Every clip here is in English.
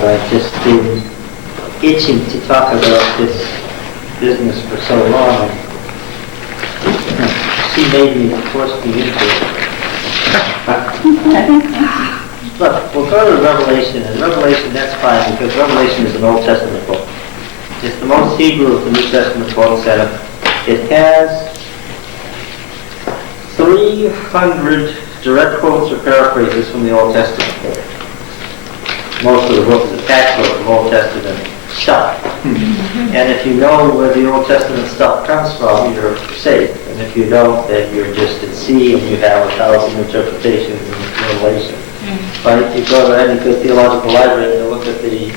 but I've just been itching to talk about this business for so long. She made me force me into it. Look, we'll go to Revelation, and Revelation, that's fine, because Revelation is an Old Testament book. It's the most Hebrew of the New Testament books, and it has 300 direct quotes or paraphrases from the Old Testament. Most of the book is a patchwork of Old Testament stuff. And if you know where the Old Testament stuff comes from, you're safe. And if you don't, then you're just at sea and you have 1,000 interpretations in Revelation. But if you go to any good theological library and you look at the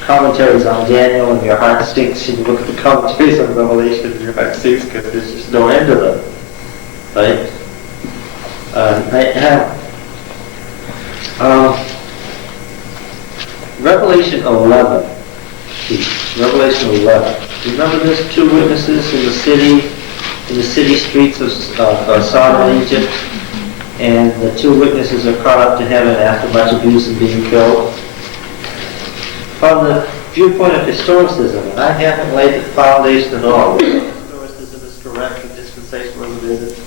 commentaries on Daniel and your heart sinks, and you look at the commentaries on Revelation and your heart sinks because there's just no end to them. Right? Revelation 11. Revelation 11. Remember there's two witnesses in the city streets of Sodom and Egypt, and the two witnesses are caught up to heaven after much abuse and being killed. From the viewpoint of historicism, and I haven't laid the foundation at all. Historicism is correct, and dispensationalism isn't.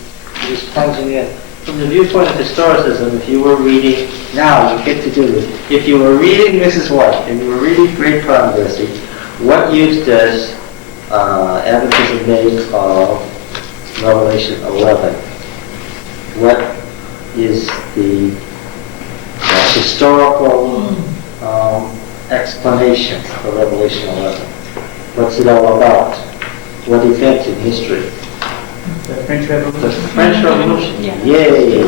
You're just plunging in. From the viewpoint of historicism, if you were reading, now you get to do this, if you were reading Mrs. White and you were reading Great Controversy, what use does Adventism make of Revelation 11? What is the historical explanation for Revelation 11? What's it all about? What event in history? The French Revolution. The French Revolution. Yeah. Yay!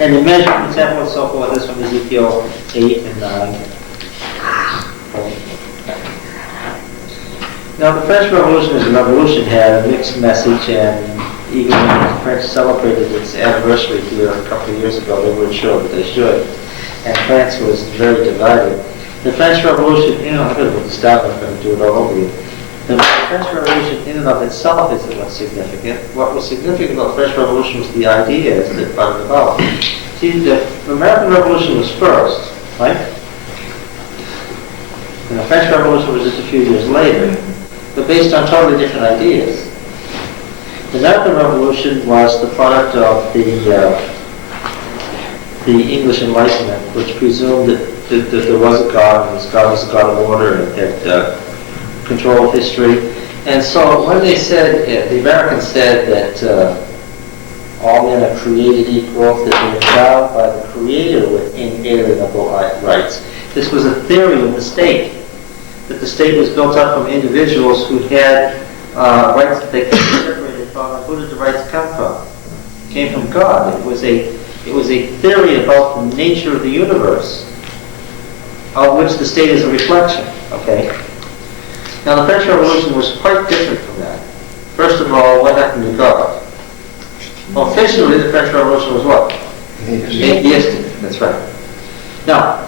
And the measurement example and so forth is from Ezekiel 8 and 9. Now the French Revolution as a revolution had a mixed message, and even when the French celebrated its anniversary here a couple of years ago, they weren't sure, but they should. And France was very divided. The French Revolution, I'm going to stop, I'm going to do it all over again. The French Revolution in and of itself isn't what's significant. What was significant about the French Revolution was the ideas that brought it about. See, the American Revolution was first, right? And the French Revolution was just a few years later, but based on totally different ideas. The American Revolution was the product of the English Enlightenment, which presumed that there was a God, and this God was a God of order, and had control of history. And so when they said, the Americans said that all men are created equal, that they're endowed by the Creator with inalienable rights. This was a theory of the state, that the state was built up from individuals who had rights that they could be separated from. And who did the rights come from? It came from God. It was a theory about the nature of the universe, of which the state is a reflection. Okay. Now the French Revolution was quite different from that. First of all, what happened to God? Well, officially the French Revolution was what? Atheistic. That's right. Now,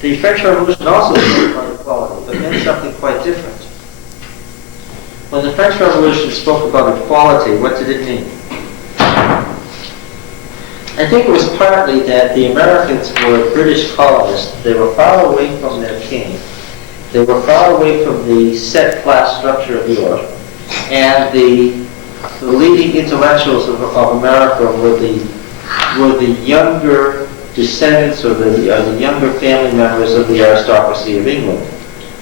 the French Revolution also spoke about equality, but meant something quite different. When the French Revolution spoke about equality, what did it mean? I think it was partly that the Americans were British colonists. They were far away from their king. They were far away from the set class structure of Europe, and the leading intellectuals of America were the younger descendants or the younger family members of the aristocracy of England,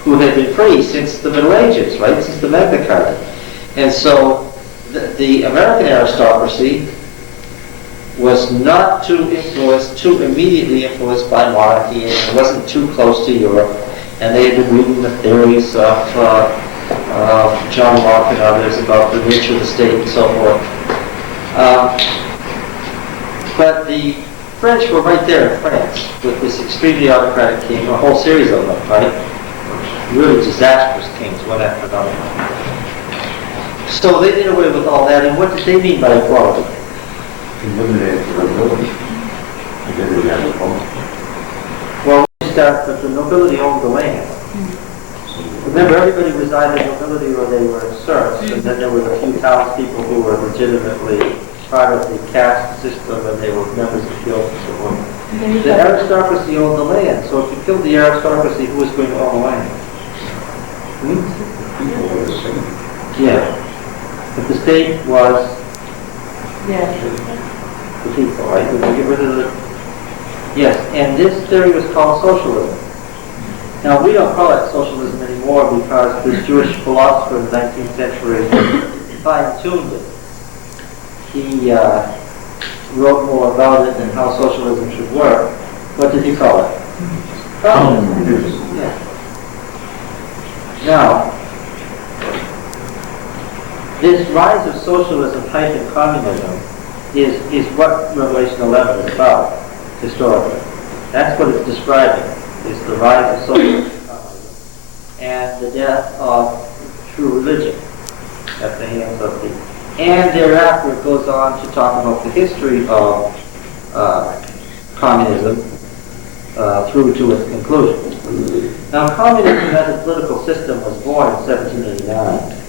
who had been free since the Middle Ages, right, since the Magna Carta. And so the American aristocracy was not too immediately influenced by monarchy, and it wasn't too close to Europe. And they had been reading the theories of John Locke and others about the nature of the state and so forth. But the French were right there in France with this extremely autocratic king, a whole series of them, right? Really disastrous kings, one after another. So they did away with all that, and what did they mean by equality? Well, we start with the nobility owned the land. Remember, everybody was either nobility or they were serfs, and then there were a few townspeople who were legitimately part of the caste system and they were members of the guild and so on. The aristocracy owned the land, so if you killed the aristocracy, who was going to own the land? Yeah. But the state was the people, right? We get rid of the... Yes, and this theory was called socialism. Now, we don't call it socialism anymore because this Jewish philosopher in the 19th century fine-tuned it. He wrote more about it and how socialism should work. What did he call it? Communism. Yeah. Now, this rise of socialism hyphen communism is what Revelation 11 is about, historically. That's what it's describing, is the rise of socialism and communism and the death of true religion at the hands of the... And thereafter it goes on to talk about the history of communism through to its conclusion. Now, communism as a political system was born in 1789.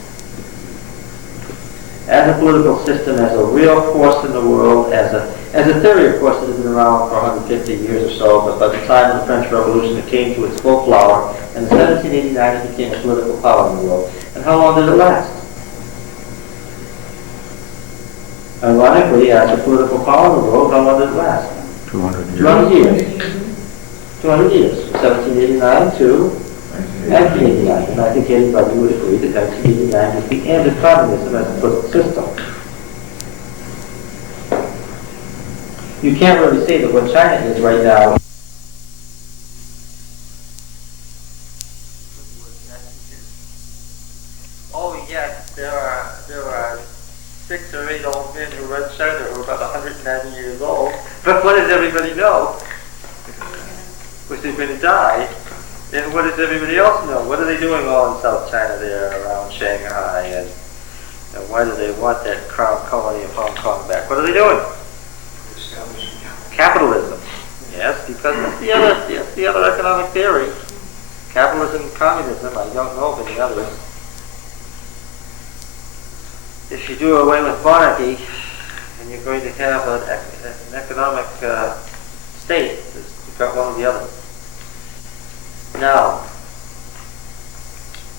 As a political system, as a real force in the world, as a theory, of course, it has been around for 150 years or so, but by the time of the French Revolution, it came to its full flower, and in 1789 it became a political power in the world. And how long did it last? Ironically, as a political power in the world, how long did it last? 200 years. 200 years. 200 years. 1789 to 1989. And I think anybody would agree that 1989 was the end of communism as a political system. You can't really say that what China is right now. Oh yes, there are 6 or 8 old men who run China who are about 190 years old. But what does everybody know? Which they're going to die. And what does everybody else know? What are they doing all in South China there around Shanghai? And why do they want that crown colony of Hong Kong back? What are they doing? Capitalism. Yes, because that's the other economic theory. Capitalism and communism, I don't know of any others. If you do away with monarchy, and you're going to have an economic state, you've got one or the other. Now,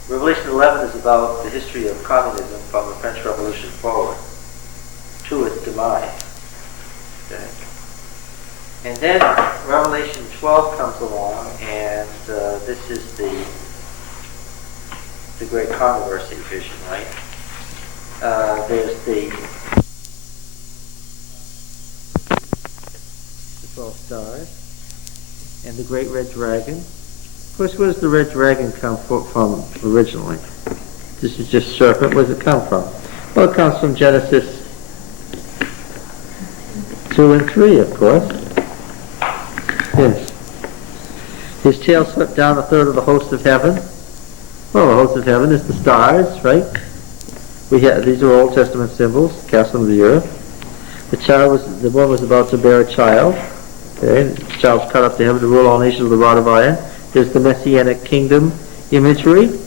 Revelation 11 is about the history of communism from the French Revolution forward to its demise. Okay. And then Revelation 12 comes along, and this is the great controversy vision, right? There's the 12 stars and the great red dragon. Of course, where does the red dragon come from originally? This is just serpent. Where does it come from? Well, it comes from Genesis 2 and 3, of course. Yes. His tail swept down a third of the host of heaven. Well, the host of heaven is the stars, right? These are Old Testament symbols, cast on the earth. The one was about to bear a child. Okay, the child's cut up to heaven to rule all nations with a rod of iron. There's the Messianic kingdom imagery.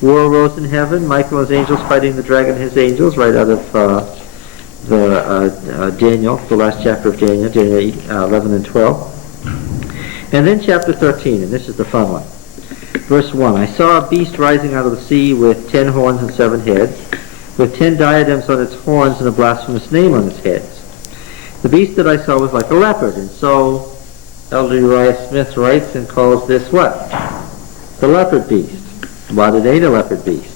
War arose in heaven. Michael and his angels fighting the dragon and his angels, right out of Daniel, the last chapter of Daniel, Daniel 11 and 12. And then chapter 13, and this is the fun one. Verse 1, I saw a beast rising out of the sea with 10 horns and 7 heads, with 10 diadems on its horns and a blasphemous name on its heads. The beast that I saw was like a leopard, and so Elder Uriah Smith writes and calls this what? The leopard beast. Well, it ain't a leopard beast.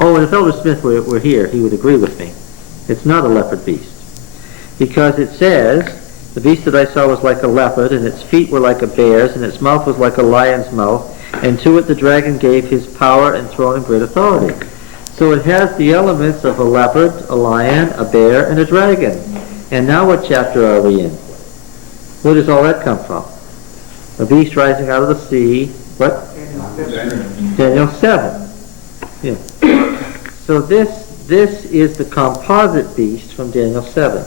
Oh, and if Elder Smith were here, he would agree with me. It's not a leopard beast. Because it says, the beast that I saw was like a leopard, and its feet were like a bear's, and its mouth was like a lion's mouth, and to it the dragon gave his power and throne and great authority. So it has the elements of a leopard, a lion, a bear, and a dragon. And now what chapter are we in? Where does all that come from? A beast rising out of the sea. What? Daniel 7. Yeah. So this is the composite beast from Daniel 7.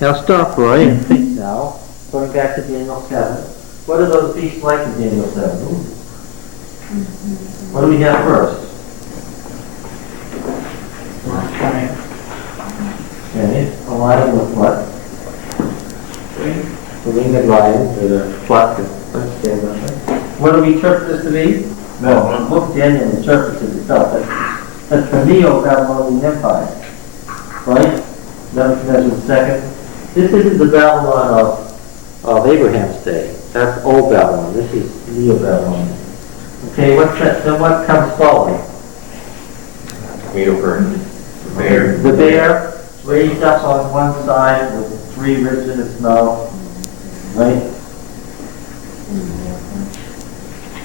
Now stop, Roy, and think now, going back to Daniel 7, what are those beasts like in Daniel 7? What do we have first? Okay, a lion with what? The winged lion, the flock. Understand that? What do we interpret this to be? No, the book Daniel interprets it itself. That's the Neo-Babylonian Empire. Right? Nebuchadnezzar II. This isn't the Babylon of Abraham's day. That's old Babylon. This is Neo-Babylon. Okay, what's that? Then what comes following? The bear. The bear raised up on one side with 3 ribs in its mouth. Right?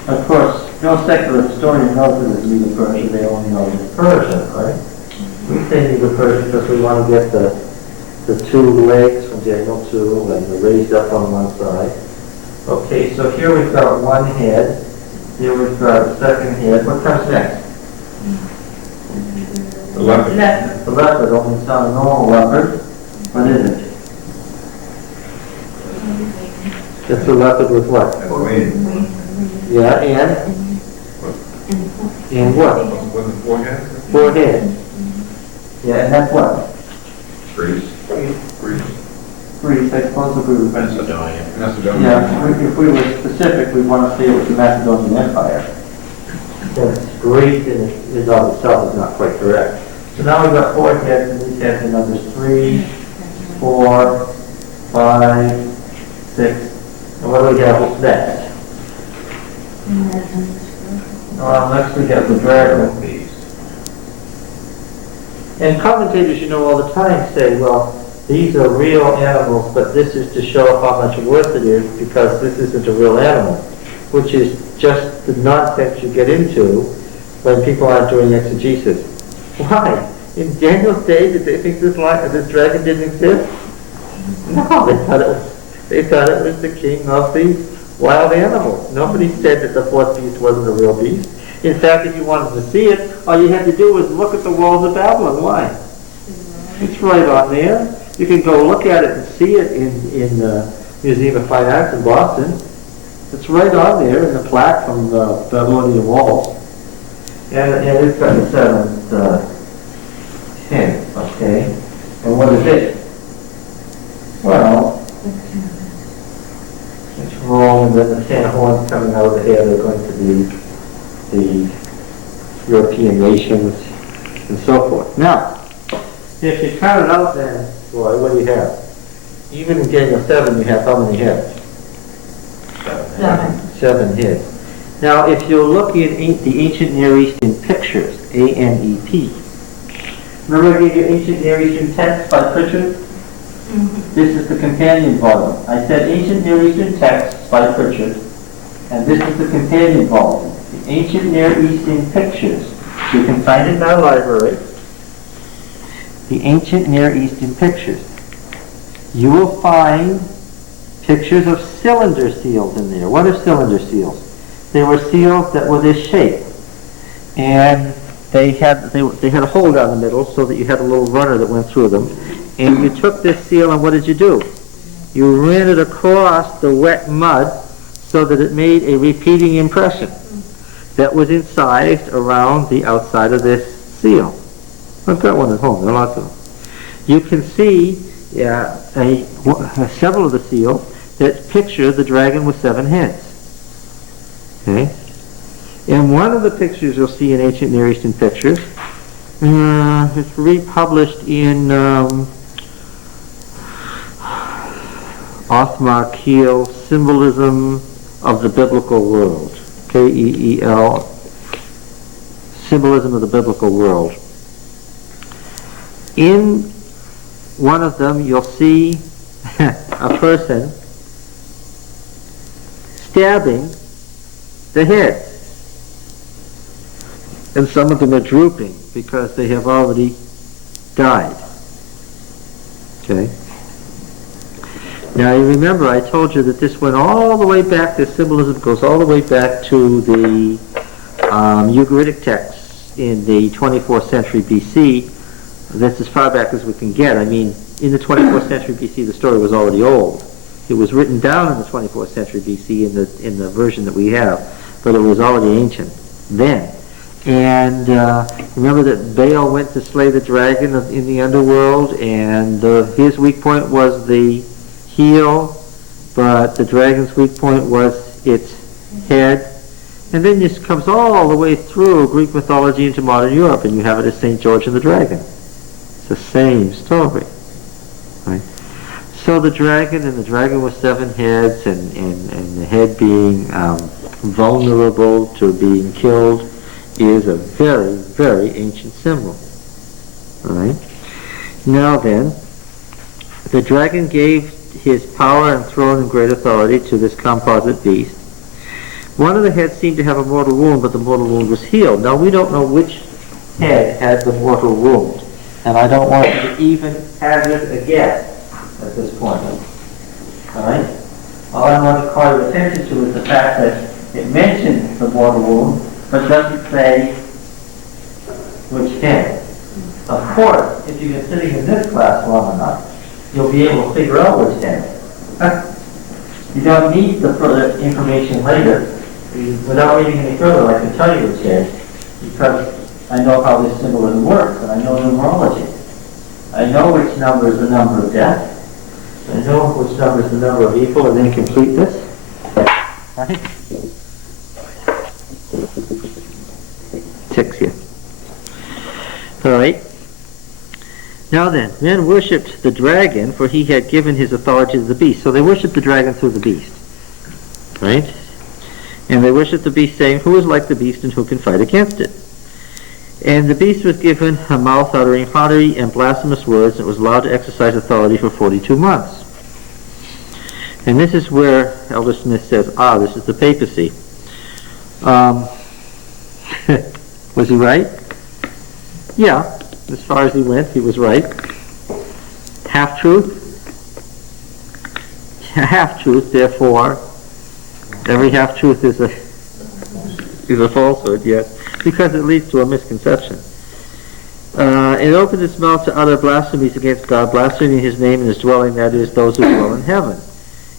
Of course, no secular historian knows that it's Medo-Persian. They only know it's Persian, right? We say Medo-Persian because we want to get the 2 legs from Daniel 2 and the raised up on one side. Okay, so here we've got one head. Here we've got a second head. What comes next? The leopard. The leopard, only it's not a normal leopard. What is it? It's a leopard with what? And wing. Yeah, and what? With the forehead? 4 heads. Yeah, and that's what? Greece. Greece, I suppose if we were... Macedonia. Yeah, if we were specific, we'd want to say it was the Macedonian Empire. Yes, Greece in of itself is not quite correct. So now we've got 4 heads, and these heads are numbers 3, 4, 5, 6. And what do we have next? Next we have the dragon. And commentators, all the time say, well, these are real animals, but this is to show how much worth it is because this isn't a real animal, which is just the nonsense you get into when people aren't doing exegesis. Why? In Daniel's day, did they think this dragon didn't exist? No, they thought it was the king of the wild animals. Nobody said that the 4th beast wasn't a real beast. In fact, if you wanted to see it, all you had to do was look at the walls of Babylon. Why? It's right on there. You can go look at it and see it in the Museum of Fine Arts in Boston. It's right on there in the plaque from the Babylonian walls. And it's got the 7th head, okay? And what is it? Well, it's wrong, and then the 10 horns coming out of the head are going to be the European nations and so forth. Now, if you count it out then, boy, what do you have? Even in Daniel 7 you have how many heads? 7 heads. Now, if you're looking at the ancient Near Eastern pictures, ANEP, remember I gave you Ancient Near Eastern Texts by Pritchard? Mm-hmm. This is the companion volume. I said Ancient Near Eastern Texts by Pritchard, and this is the companion volume. The Ancient Near Eastern Pictures. You can find it in our library. The Ancient Near Eastern Pictures. You will find pictures of cylinder seals in there. What are cylinder seals? They were seals that were this shape, and they had a hole down the middle so that you had a little runner that went through them. And you took this seal and what did you do? You ran it across the wet mud so that it made a repeating impression that was incised around the outside of this seal. I've got one at home. There are lots of them. You can see several of the seals that picture the dragon with 7 heads. Okay? And one of the pictures you'll see in Ancient Near Eastern Pictures, it's republished in Othmar Keel's Symbolism of the Biblical World. K-E-E-L, Symbolism of the Biblical World. In one of them, you'll see a person stabbing the head. And some of them are drooping because they have already died. Okay? Now you remember I told you that this went all the way back, this symbolism goes all the way back to the Ugaritic texts in the 24th century BC. That's as far back as we can get. I mean, in the 24th century BC the story was already old. It was written down in the 24th century BC in the version that we have, but it was already ancient then. And remember that Baal went to slay the dragon in the underworld, and his weak point was the heel, but the dragon's weak point was its head. And then this comes all the way through Greek mythology into modern Europe, and you have it as St. George and the Dragon. It's the same story. Right? So the dragon with 7 heads, and the head being vulnerable to being killed, is a very, very ancient symbol. All right? Now then, the dragon gave his power and throne and great authority to this composite beast. One of the heads seemed to have a mortal wound, but the mortal wound was healed. Now we don't know which head had the mortal wound, and I don't want to even hazard a guess at this point. All right? All I want to call your attention to is the fact that it mentions the mortal wound, but doesn't say which head. Of course, if you've been sitting in this class long enough, you'll be able to figure out which head. You don't need the further information later. Without reading any further, I can tell you which head, because I know how this symbolism works, and I know numerology. I know which number is the number of death. I know which number is the number of equal and incompleteness. Right? 6 here. All right. Now then, men worshipped the dragon, for he had given his authority to the beast. So they worshipped the dragon through the beast. Right? And they worshipped the beast, saying, "Who is like the beast, and who can fight against it?" And the beast was given a mouth uttering haughty and blasphemous words, and was allowed to exercise authority for 42 months. And this is where Elder Smith says, this is the papacy. Was he right? Yeah, as far as he went, he was right. Half-truth? Half-truth, therefore, every half-truth is a falsehood, yes, because it leads to a misconception. It opened its mouth to utter blasphemies against God, blaspheming his name and his dwelling, that is, those who dwell in heaven.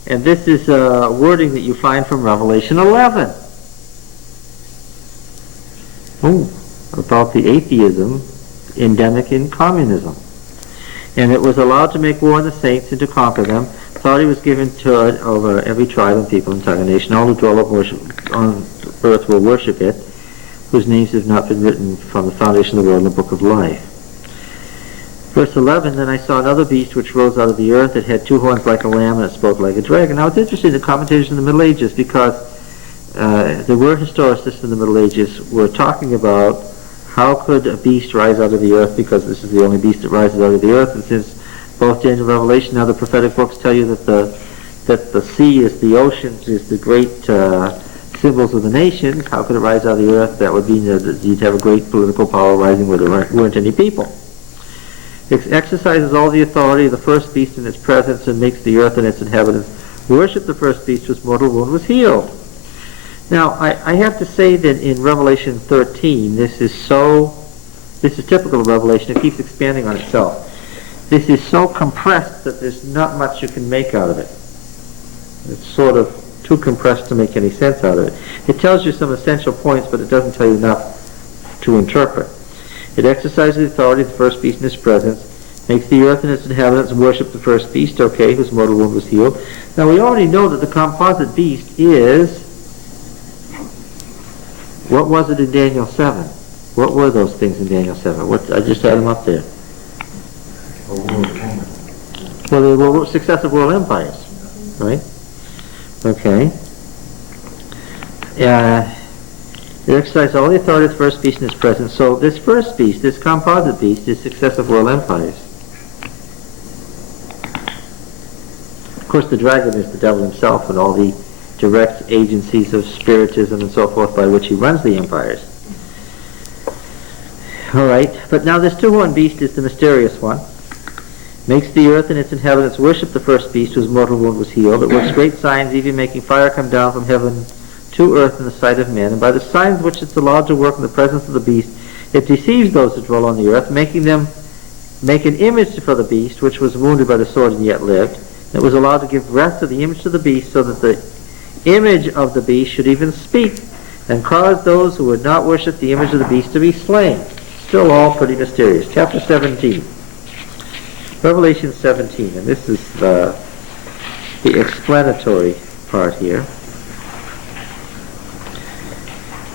And this is wording that you find from Revelation 11. About the atheism endemic in communism. And it was allowed to make war on the saints and to conquer them. Authority was given to it over every tribe and people and tongue and nation. All who dwell on earth will worship it, whose names have not been written from the foundation of the world in the book of life. Verse 11, then I saw another beast which rose out of the earth. It had 2 horns like a lamb, and it spoke like a dragon. Now it's interesting, the commentators in the Middle Ages, because there were historicists in the Middle Ages were talking about how could a beast rise out of the earth, because this is the only beast that rises out of the earth. And since both Daniel and Revelation and other prophetic books tell you that the sea is the oceans, is the great symbols of the nations, how could it rise out of the earth? That would mean that you'd have a great political power rising where there weren't any people. It exercises all the authority of the first beast in its presence and makes the earth and its inhabitants worship the first beast whose mortal wound was healed. Now, I have to say that in Revelation 13, this is typical of Revelation. It keeps expanding on itself. This is so compressed that there's not much you can make out of it. It's sort of too compressed to make any sense out of it. It tells you some essential points, but it doesn't tell you enough to interpret. It exercises the authority of the first beast in his presence, makes the earth and its inhabitants worship the first beast, whose mortal wound was healed. Now, we already know that the composite beast is... What was it in Daniel 7? What were those things in Daniel 7? I just had them up there. Well, they were successive world empires, right? Okay. It exercised all the authority of the first beast in its presence. So this first beast, this composite beast, is successive world empires. Of course, the dragon is the devil himself and all the direct agencies of spiritism and so forth by which he runs the empires. All right, but now this 2-horned beast is the mysterious one. Makes the earth and its inhabitants worship the first beast whose mortal wound was healed. It works great signs, even making fire come down from heaven to earth in the sight of men. And by the signs which it's allowed to work in the presence of the beast, it deceives those who dwell on the earth, making them make an image for the beast, which was wounded by the sword and yet lived. It was allowed to give breath to the image of the beast, so that the image of the beast should even speak. and caused those who would not worship the image of the beast to be slain. Still all pretty mysterious. Chapter 17. Revelation 17, and this is the explanatory part here.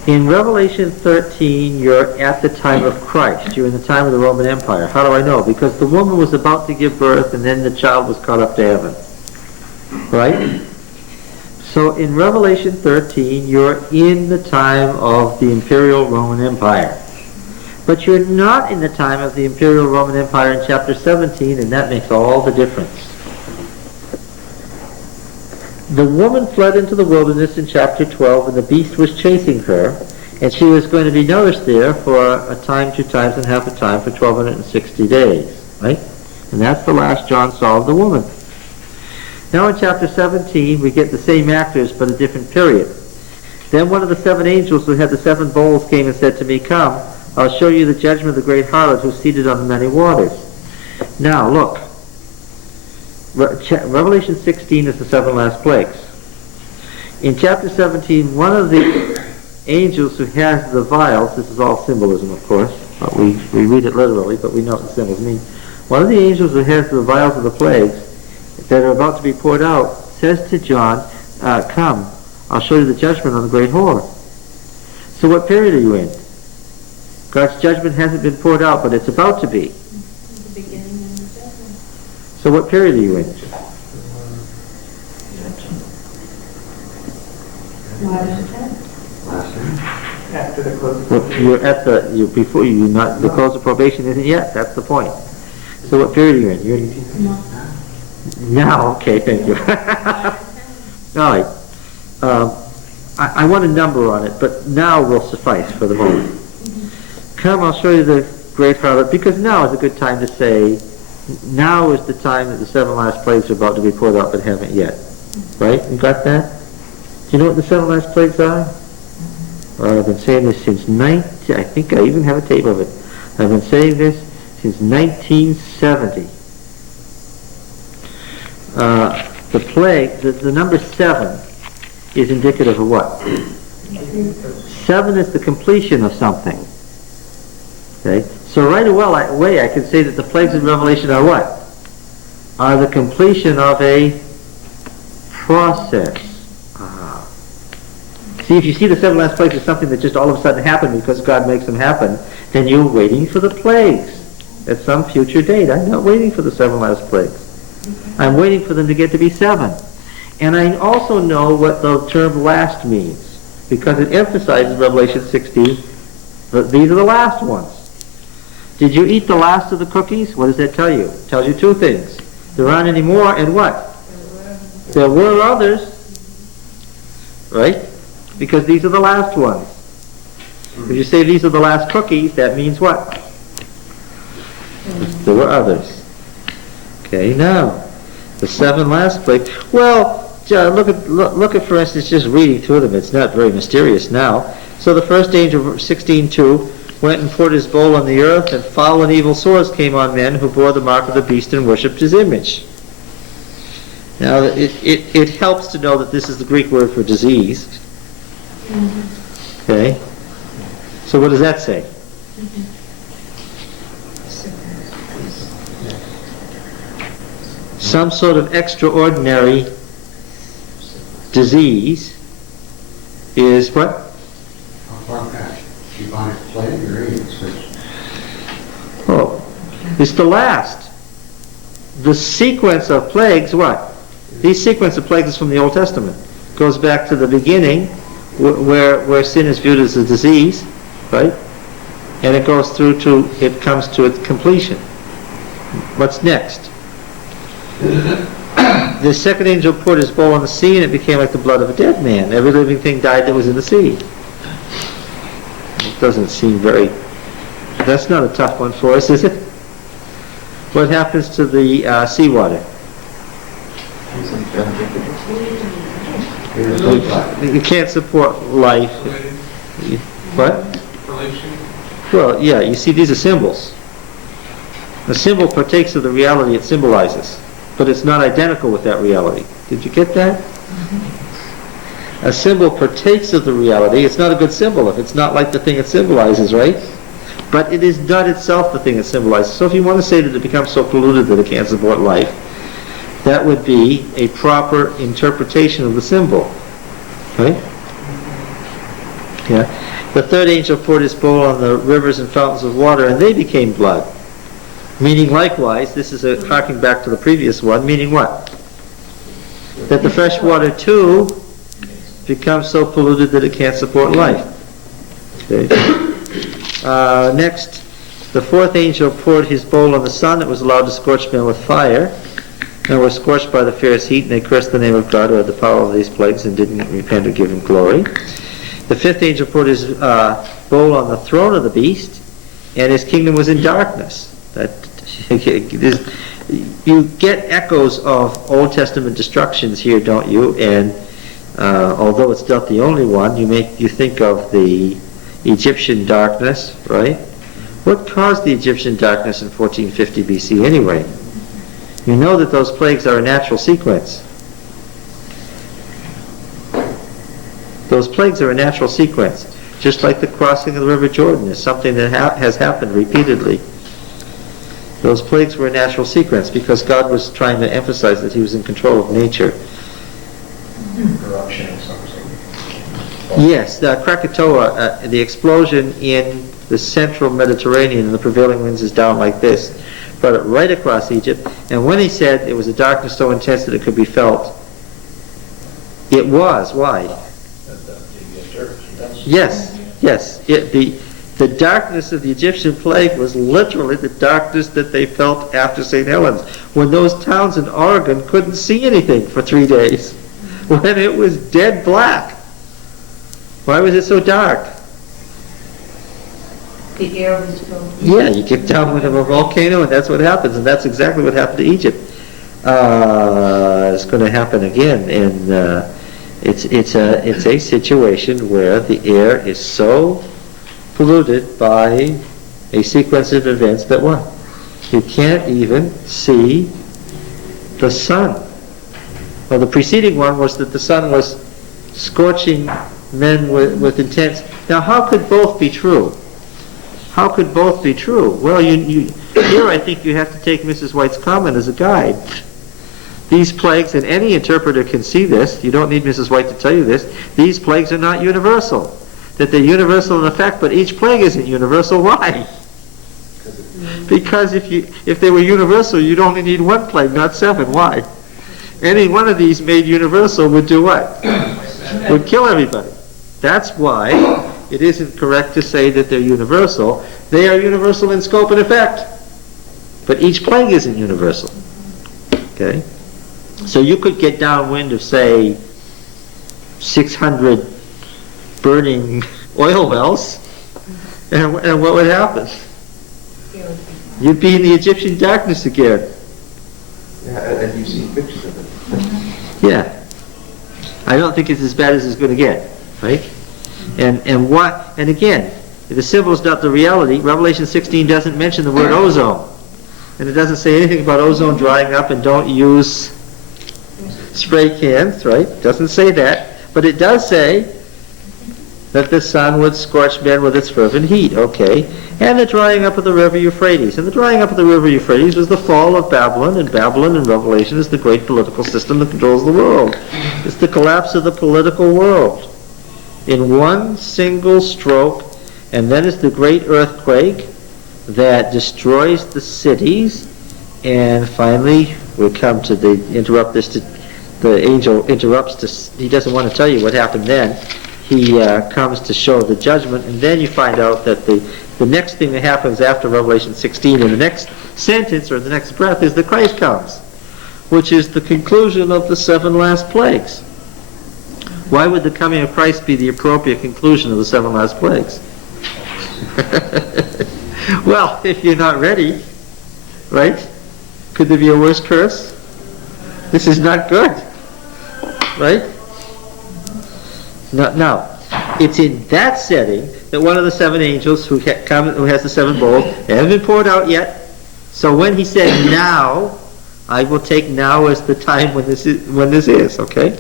In Revelation 13, you're at the time of Christ. You're in the time of the Roman Empire. How do I know? Because the woman was about to give birth, and then the child was caught up to heaven. Right? So in Revelation 13, you're in the time of the Imperial Roman Empire. But you're not in the time of the Imperial Roman Empire in chapter 17, and that makes all the difference. The woman fled into the wilderness in chapter 12, and the beast was chasing her, and she was going to be nourished there for a time, 2 times, and half a time for 1,260 days. Right? And that's the last John saw of the woman. Now in chapter 17, we get the same actors, but a different period. Then one of the 7 angels who had the 7 bowls came and said to me, "Come, I'll show you the judgment of the great harlot who's seated on the many waters." Now look, Revelation 16 is the 7 last plagues. In chapter 17, one of the angels who has the vials, this is all symbolism of course, but we read it literally, but we know what the symbols mean. One of the angels who has the vials of the plagues that are about to be poured out says to John, "Come, I'll show you the judgment on the great whore." So what period are you in? God's judgment hasn't been poured out, but it's about to be. The beginning of the judgment. So what period are you in? After the close. Well, you're at before you not the close of probation isn't yet. That's the point. So what period are you in? You're in now. Okay, thank you. All right. I want a number on it, but now will suffice for the moment. Come, I'll show you the great harlot, because now is a good time to say, now is the time that the 7 last plagues are about to be poured out, but haven't yet. Right? You got that? Do you know what the 7 last plagues are? Well, I've been saying this since I think I even have a tape of it. I've been saying this since 1970. The plague, the number 7 is indicative of what? 7 is the completion of something. Okay? So right away I can say that the plagues in Revelation are what? Are the completion of a process. See, if you see the 7 last plagues as something that just all of a sudden happened because God makes them happen, then you're waiting for the plagues at some future date. I'm not waiting for the 7 last plagues. I'm waiting for them to get to be 7. And I also know what the term last means, because it emphasizes Revelation 16 that these are the last ones. Did you eat the last of the cookies? What does that tell you? It tells you 2 things. There aren't any more, and what? There were others. Right? Because these are the last ones. If you say these are the last cookies, that means what? There were others. Okay, now, the 7 last plagues. Well, look at, for instance, just reading through them. It's not very mysterious now. So the first angel, 16:2, went and poured his bowl on the earth, and foul and evil sores came on men who bore the mark of the beast and worshipped his image. Now, it helps to know that this is the Greek word for disease. Okay? So what does that say? Some sort of extraordinary disease is what? Oh, it's the last. The sequence of plagues, what? These sequence of plagues is from the Old Testament. Goes back to the beginning, where sin is viewed as a disease, right? And it goes through to, it comes to its completion. What's next? The second angel poured his bowl on the sea, and it became like the blood of a dead man. Every living thing died that was in the sea. It doesn't seem very... That's not a tough one for us, is it? What happens to the seawater? You can't support life. What? Well, yeah, you see, these are symbols. A symbol partakes of the reality it symbolizes, but it's not identical with that reality. Did you get that? A symbol partakes of the reality. It's not a good symbol if it's not like the thing it symbolizes, right? But it is not itself the thing it symbolizes. So if you want to say that it becomes so polluted that it can't support life, that would be a proper interpretation of the symbol. Right? Yeah. The third angel poured his bowl on the rivers and fountains of water, and they became blood. Meaning likewise, this is harking back to the previous one, meaning what? That the fresh water too becomes so polluted that it can't support life. Okay. Next, the fourth angel poured his bowl on the sun. It was allowed to scorch men with fire, and were scorched by the fierce heat, and they cursed the name of God who had the power of these plagues and didn't repent or give him glory. The fifth angel poured his bowl on the throne of the beast, and his kingdom was in darkness. You get echoes of Old Testament destructions here, don't you? And although it's not the only one, you think of the Egyptian darkness, right? What caused the Egyptian darkness in 1450 BC anyway? You know that those plagues are a natural sequence. Those plagues are a natural sequence, just like the crossing of the River Jordan is something that has happened repeatedly. Those plagues were a natural sequence because God was trying to emphasize that he was in control of nature. Corruption or something. Yes, the Krakatoa, the explosion in the central Mediterranean and the prevailing winds is down like this, brought it right across Egypt. And when he said it was a darkness so intense that it could be felt, it was. Why? Yes, yes. The darkness of the Egyptian plague was literally the darkness that they felt after St. Helens, when those towns in Oregon couldn't see anything for 3 days, when it was dead black. Why was it so dark? The air was filled. Yeah, you get downwind of a volcano and that's what happens, and that's exactly what happened to Egypt. It's going to happen again, and it's a situation where the air is so polluted by a sequence of events that what? You can't even see the sun. Well, the preceding one was that the sun was scorching men with intense. Now, how could both be true? How could both be true? Well, here I think you have to take Mrs. White's comment as a guide. These plagues, and any interpreter can see this, you don't need Mrs. White to tell you this, these plagues are not universal. That they're universal in effect, but each plague isn't universal. Why? Because if they were universal, you'd only need one plague, not 7. Why? Any one of these made universal would do what? Would kill everybody. That's why it isn't correct to say that they're universal. They are universal in scope and effect, but each plague isn't universal. Okay? So you could get downwind of, say, 600 burning oil wells, and what would happen? You'd be in the Egyptian darkness again. Yeah, and you've seen pictures of it. Yeah. I don't think it's as bad as it's going to get, right? And again, if the symbol is not the reality, Revelation 16 doesn't mention the word ozone. And it doesn't say anything about ozone drying up and don't use spray cans, right? It doesn't say that. But it does say that the sun would scorch men with its fervent heat, okay? And the drying up of the river Euphrates. And the drying up of the river Euphrates was the fall of Babylon, and Babylon in Revelation is the great political system that controls the world. It's the collapse of the political world in one single stroke, and then it's the great earthquake that destroys the cities, and finally we come to the angel interrupts he doesn't want to tell you what happened then. He comes to show the judgment, and then you find out that the next thing that happens after Revelation 16 in the next sentence or the next breath is that Christ comes, which is the conclusion of the 7 last plagues. Why would the coming of Christ be the appropriate conclusion of the 7 last plagues? Well, if you're not ready, right? Could there be a worse curse? This is not good, right? Now, it's in that setting that one of the 7 angels who has the 7 bowls, they haven't been poured out yet. So when he said now, I will take now as the time when this is, okay?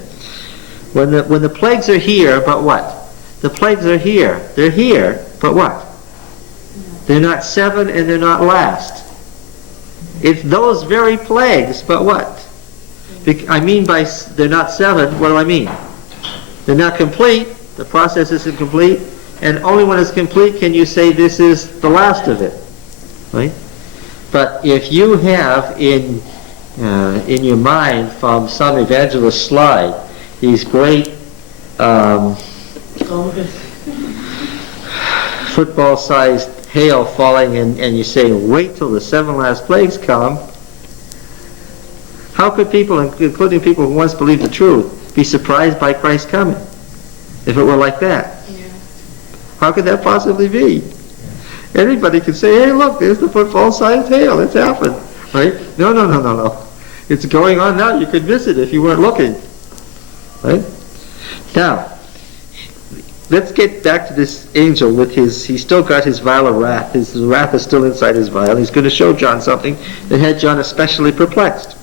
When the plagues are here, but what? The plagues are here. They're here, but what? They're not 7 and they're not last. It's those very plagues, but what? I mean by they're not 7, what do I mean? They're not complete, the process isn't complete, and only when it's complete can you say this is the last of it. Right? But if you have in your mind from some evangelist slide these great football-sized hail falling and you say, wait till the 7 last plagues come, how could people, including people who once believed the truth, be surprised by Christ coming if it were like that? Yeah. How could that possibly be? Anybody could say, hey, look, there's the football-sized hail. It's happened. Right? No. It's going on now. You could miss it if you weren't looking. Right? Now, let's get back to this angel with he's still got his vial of wrath. His wrath is still inside his vial. He's going to show John something that had John especially perplexed.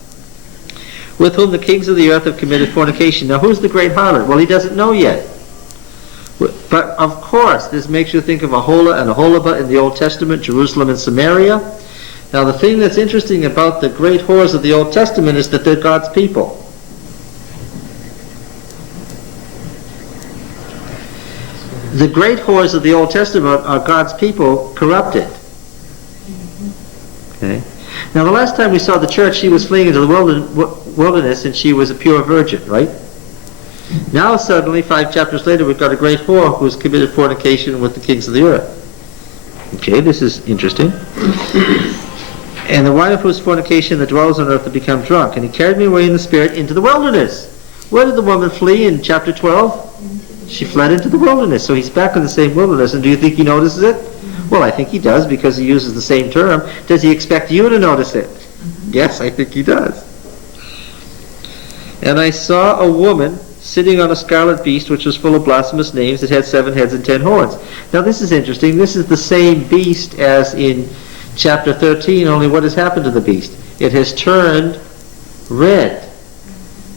With whom the kings of the earth have committed fornication. Now, who's the great harlot? Well, he doesn't know yet. But, of course, this makes you think of Aholah and Aholibah in the Old Testament, Jerusalem and Samaria. Now, the thing that's interesting about the great whores of the Old Testament is that they're God's people. The great whores of the Old Testament are God's people corrupted. Okay? Now, the last time we saw the church, she was fleeing into the wilderness and she was a pure virgin, right? Now, suddenly, 5 chapters later, we've got a great whore who's committed fornication with the kings of the earth. Okay, this is interesting. And the wife of whose fornication that dwells on earth to become drunk. And he carried me away in the spirit into the wilderness. Where did the woman flee in chapter 12? She fled into the wilderness. So he's back in the same wilderness. And do you think he notices it? Well, I think he does because he uses the same term. Does he expect you to notice it? Yes, I think he does. And I saw a woman sitting on a scarlet beast which was full of blasphemous names. It had 7 heads and 10 horns. Now this is interesting. This is the same beast as in chapter 13, only what has happened to the beast? It has turned red.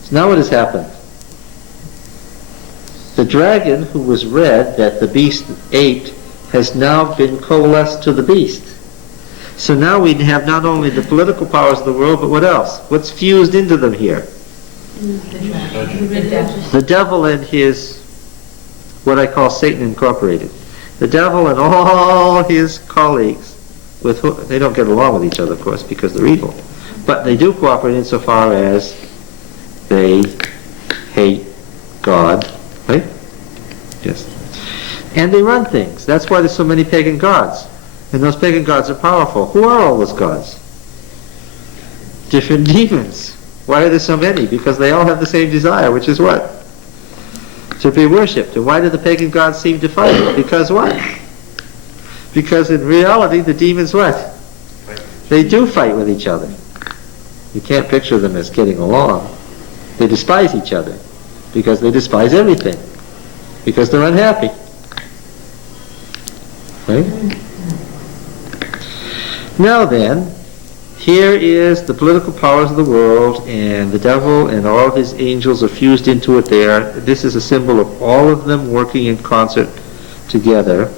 So now what has happened? The dragon who was red that the beast ate has now been coalesced to the beast. So now we have not only the political powers of the world, but what else? What's fused into them here? The devil and his, what I call Satan Incorporated. The devil and all his colleagues, with whom they don't get along with each other, of course, because they're evil. But they do cooperate insofar as they hate God, right? Yes. And they run things. That's why there's so many pagan gods. And those pagan gods are powerful. Who are all those gods? Different demons. Why are there so many? Because they all have the same desire, which is what? To be worshipped. And why do the pagan gods seem to fight? Because what? Because in reality, the demons what? They do fight with each other. You can't picture them as getting along. They despise each other. Because they despise everything. Because they're unhappy. Right? Now then, here is the political powers of the world, and the devil and all of his angels are fused into it there. This is a symbol of all of them working in concert together.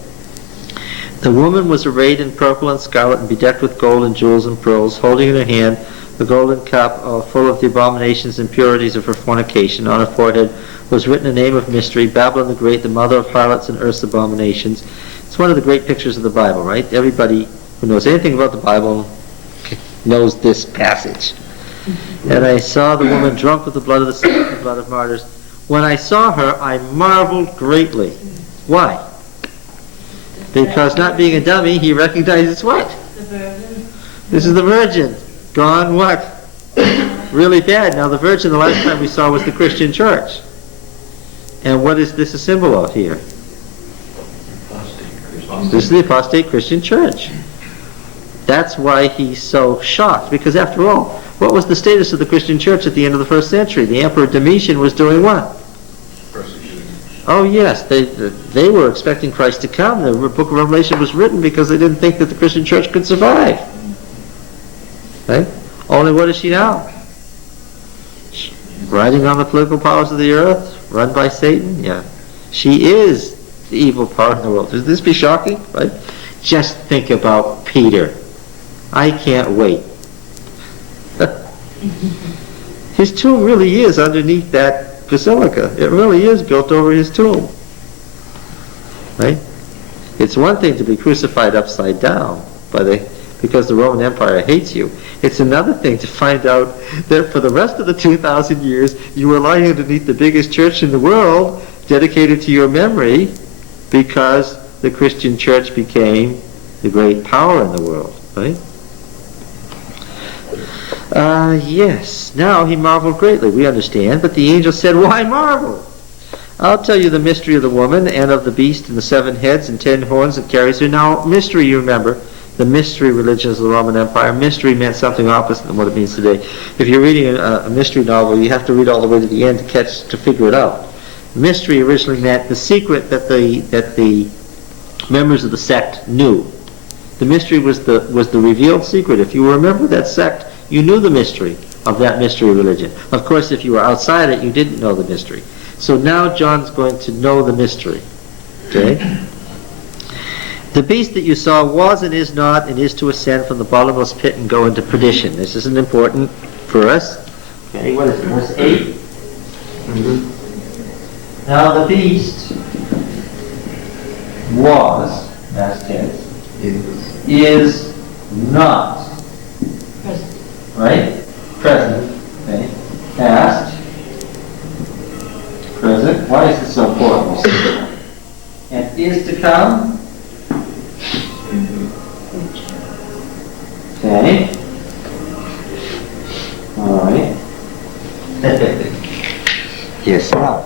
The woman was arrayed in purple and scarlet and bedecked with gold and jewels and pearls, holding in her hand the golden cup full of the abominations and impurities of her fornication. On her forehead was written a name of mystery, Babylon the Great, the mother of harlots and earth's abominations. It's one of the great pictures of the Bible, right? Everybody who knows anything about the Bible knows this passage. And I saw the woman drunk with the blood of the saints and the blood of martyrs. When I saw her, I marveled greatly. Why? Because not being a dummy, he recognizes what? The virgin. This is the virgin. Gone what? Really bad. Now the virgin the last time we saw was the Christian church. And what is this a symbol of here? This is the apostate Christian church. That's why he's so shocked, because after all, what was the status of the Christian church at the end of the 1st century? The Emperor Domitian was doing what? Oh yes, they were expecting Christ to come. The book of Revelation was written because they didn't think that the Christian church could survive. Right? Only what is she now? riding on the political powers of the earth, run by Satan? Yeah. She is the evil power in the world. Does this be shocking? Right? Just think about Peter. I can't wait. His tomb really is underneath that basilica. It really is built over his tomb. Right? It's one thing to be crucified upside down because the Roman Empire hates you. It's another thing to find out that for the rest of the 2,000 years you were lying underneath the biggest church in the world dedicated to your memory because the Christian church became the great power in the world. Right? Yes. Now he marveled greatly, we understand, but the angel said, why marvel? I'll tell you the mystery of the woman and of the beast and the 7 heads and 10 horns that carries her. Now, mystery, you remember, the mystery religions of the Roman Empire. Mystery meant something opposite than what it means today. If you're reading a mystery novel, you have to read all the way to the end to figure it out. Mystery originally meant the secret that the members of the sect knew. The mystery was the revealed secret. If you were a member of that sect, you knew the mystery of that mystery religion. Of course, if you were outside it, you didn't know the mystery. So now John's going to know the mystery. Okay? The beast that you saw was and is not and is to ascend from the bottomless pit and go into perdition. This isn't important for us. Okay, what is it? Verse 8? Now the beast was, past tense, is not. Present. Right? Present. Okay. Past. Present. Why is this so important? And is to come. Okay. All right. Yes. Now.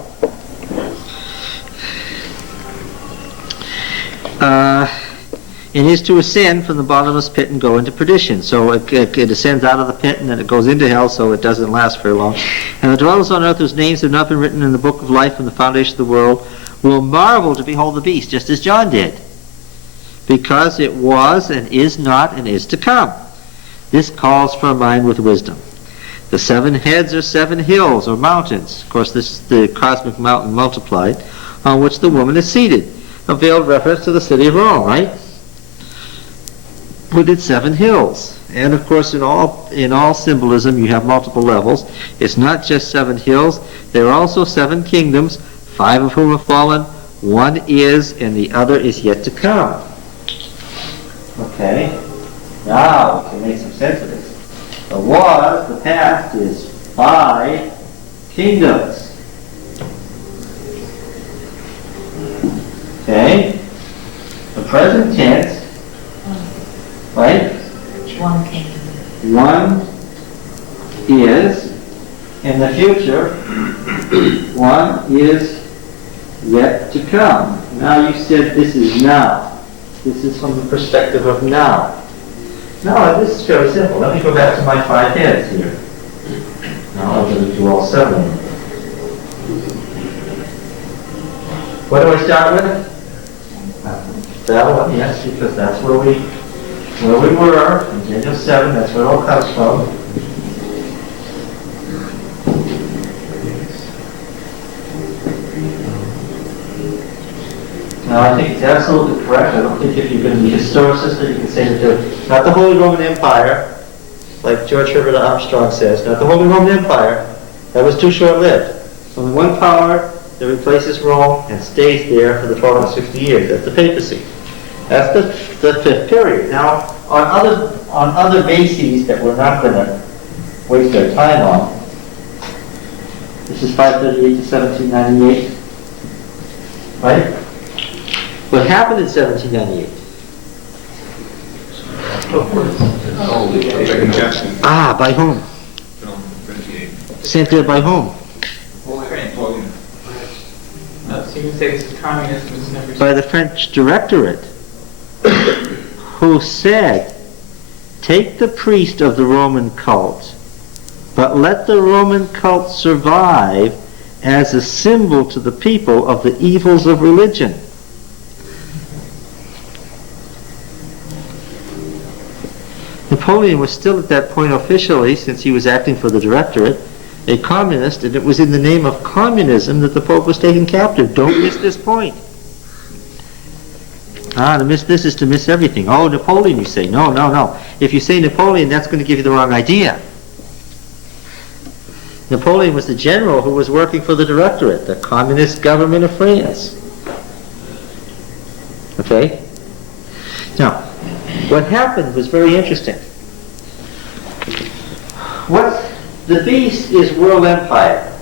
And is to ascend from the bottomless pit and go into perdition. So it ascends out of the pit and then it goes into hell, so it doesn't last very long. And the dwellers on earth whose names have not been written in the book of life from the foundation of the world will marvel to behold the beast, just as John did, because it was and is not and is to come. This calls for a mind with wisdom. The 7 heads are 7 hills or mountains. Of course, this is the cosmic mountain multiplied, on which the woman is seated. A veiled reference to the city of Rome, right? With its 7 hills. And of course, in all symbolism, you have multiple levels. It's not just 7 hills. There are also 7 kingdoms, 5 of whom have fallen. 1 is, and the other is yet to come. Okay. Now we can make some sense of this. The was, the past, is 5 kingdoms. Okay? The present tense, right? 1 kingdom. 1 is, in the future, 1 is yet to come. Now you said this is now. This is from the perspective of now. Now this is very simple. Let me go back to my 5 heads here. Now I'm going to do all 7. What do I start with? Babylon, yes, because that's where we were, in Daniel 7, that's where it all comes from. Now I think it's absolutely correct. I don't think if you're going to be a historicist that you can say that not the Holy Roman Empire, like George Herbert Armstrong says, not the Holy Roman Empire, that was too short-lived. Only one power that replaces Rome and stays there for the following 60 years. That's the papacy. That's the 5th period. Now, on other bases that we're not going to waste our time on, this is 538 to 1798, right? What happened in 1798? By whom? Sent there by whom? So you can say this is communism is never... By the French Directorate, who said, take the priest of the Roman cult, but let the Roman cult survive as a symbol to the people of the evils of religion. Napoleon was still at that point officially, since he was acting for the Directorate, a communist, and it was in the name of communism that the Pope was taken captive. Don't miss this point. To miss this is to miss everything. Oh, Napoleon, you say. No, no, no. If you say Napoleon, that's going to give you the wrong idea. Napoleon was the general who was working for the Directorate, the communist government of France. Okay? Now, what happened was very interesting. The beast is world empire.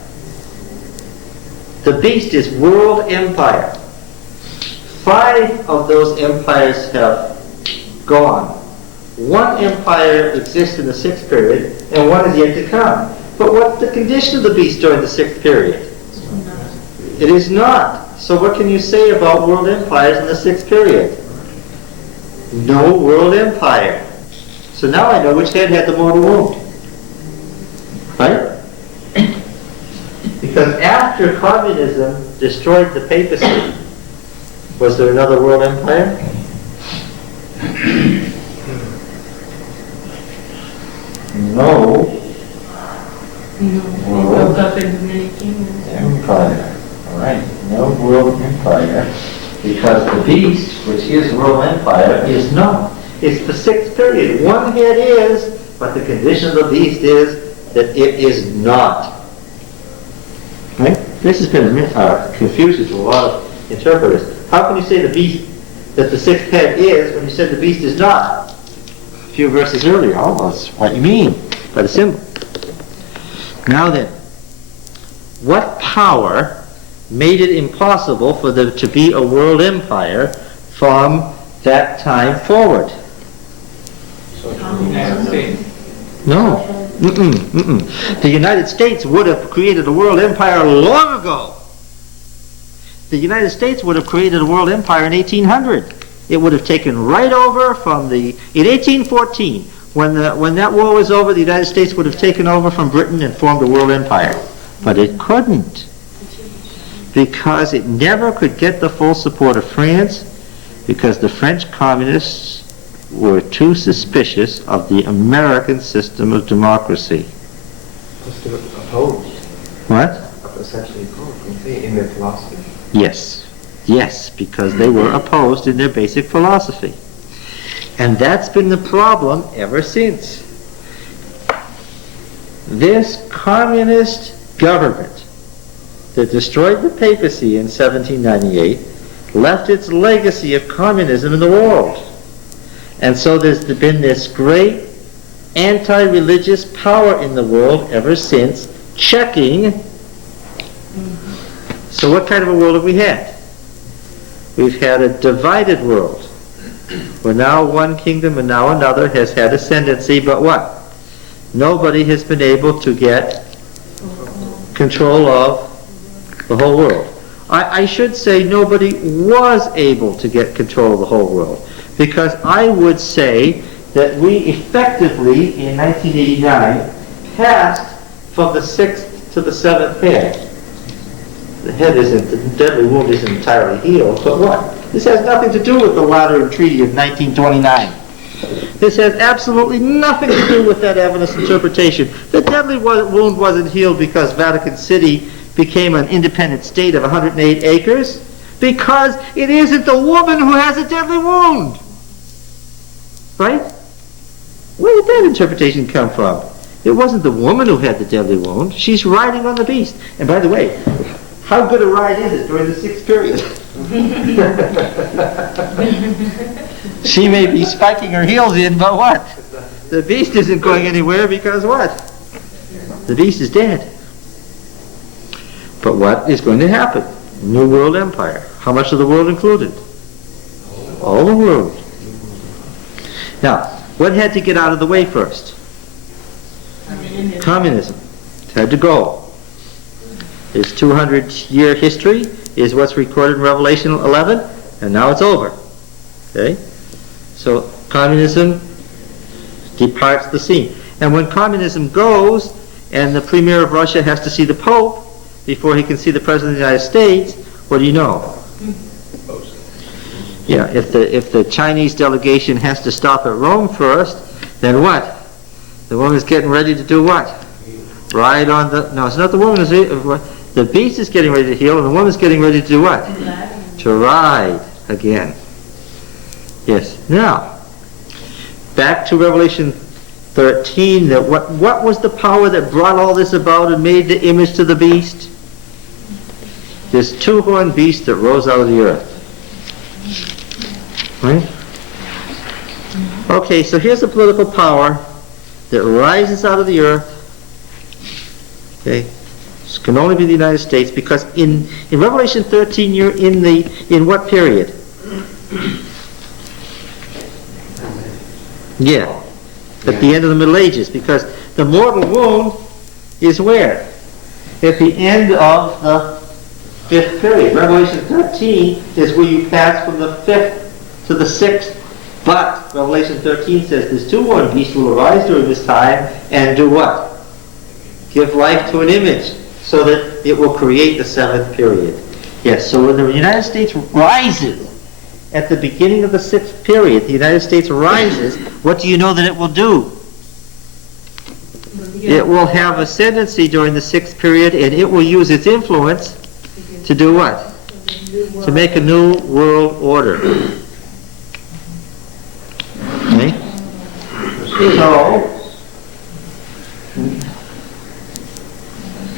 The beast is world empire. 5 of those empires have gone. 1 empire exists in the 6th period, and 1 is yet to come. But what's the condition of the beast during the 6th period? It is not. So what can you say about world empires in the 6th period? No world empire. So now I know which head had the mortal wound. Right? Because after communism destroyed the papacy, was there another world empire? No. Broke up into many kingdoms. Empire. Alright, no world empire. Because the beast, which is world empire, is not. It's the 6th period. 1 head is, but the condition of the beast is that it is not. Right? This has been confusing to a lot of interpreters. How can you say the beast, that the 6th head is, when you said the beast is not? A few verses earlier. Oh, that's what you mean by the symbol. Now then, what power made it impossible for there to be a world empire from that time forward? The United States. No. The United States would have created a world empire long ago. The United States would have created a world empire in 1800. It would have taken right over from in 1814, when that war was over, the United States would have taken over from Britain and formed a world empire. But it couldn't, because it never could get the full support of France, because the French communists were too suspicious of the American system of democracy. Opposed. What? Essentially opposed, in their philosophy. Yes, because they were opposed in their basic philosophy. And that's been the problem ever since. This communist government that destroyed the papacy in 1798 left its legacy of communism in the world. And so there's been this great anti-religious power in the world ever since, checking. So what kind of a world have we had? We've had a divided world, where now one kingdom and now another has had ascendancy, but what? Nobody has been able to get control of the whole world. I should say nobody was able to get control of the whole world, because I would say that we effectively, in 1989, passed from the 6th to the 7th head. The head isn't, the deadly wound isn't entirely healed, but what? This has nothing to do with the Lateran Treaty of 1929. This has absolutely nothing to do with that evidence interpretation. The deadly wound wasn't healed because Vatican City became an independent state of 108 acres, because it isn't the woman who has a deadly wound. Right? Where did that interpretation come from? It wasn't the woman who had the deadly wound. She's riding on the beast. And by the way, how good a ride is it during the 6th period? She may be spiking her heels in, but what? The beast isn't going anywhere, because what? The beast is dead. But what is going to happen? New world empire. How much of the world included? All the world. Now, what had to get out of the way first? Communism. It had to go. Its 200-year history is what's recorded in Revelation 11, and now it's over. Okay? So communism departs the scene. And when communism goes, and the premier of Russia has to see the Pope before he can see the President of the United States, what do you know? Yeah, if the Chinese delegation has to stop at Rome first, then what? The woman's getting ready to do what? Right on the, no, it's not the woman, the beast is getting ready to heal, and the woman's getting ready to do what? To ride again. Yes. Now, back to Revelation 13, that what was the power that brought all this about and made the image to the beast? This two-horned beast that rose out of the earth. Right? Okay, so here's the political power that rises out of the earth. Okay, this can only be the United States, because in Revelation 13 you're in what period? Yeah, at the end of the Middle Ages, because the mortal wound is where? At the end of the 5th period. Revelation 13 is where you pass from the 5th to the 6th. But Revelation 13 says this two-horned beast will arise during this time and do what? Give life to an image, so that it will create the 7th period. Yes, so when the United States rises at the beginning of the 6th period, the United States rises, what do you know that it will do? It will have ascendancy during the 6th period, and it will use its influence to do what? To make a new world order. Okay? So,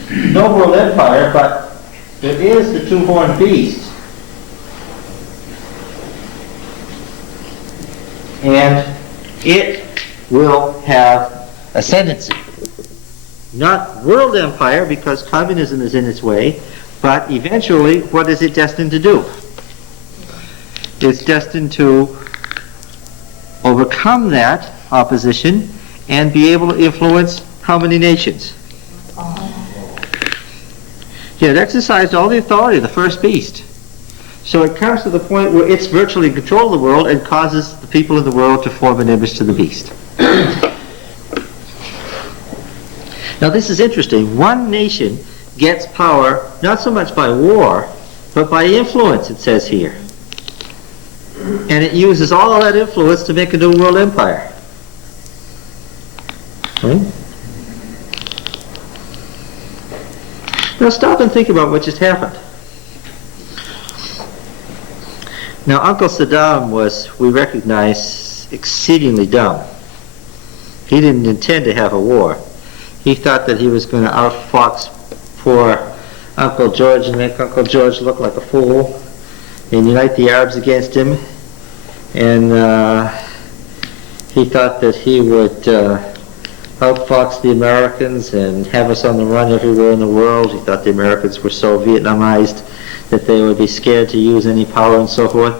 no world empire, but there is the two-horned beast. And it will have ascendancy. Not world empire, because communism is in its way, but eventually, what is it destined to do? It's destined to overcome that opposition and be able to influence how many nations? Yeah, it exercised all the authority of the first beast. So it comes to the point where it's virtually in control of the world and causes the people in the world to form an image to the beast. Now this is interesting. One nation gets power not so much by war, but by influence, it says here. And it uses all of that influence to make a new world empire. Okay? Now stop and think about what just happened. Now Uncle Sadam was, we recognize, exceedingly dumb. He didn't intend to have a war. He thought that he was going to outfox poor Uncle George and make Uncle George look like a fool and unite the Arabs against him. And he thought that he would outfox the Americans and have us on the run everywhere in the world. He thought the Americans were so Vietnamized that they would be scared to use any power and so forth.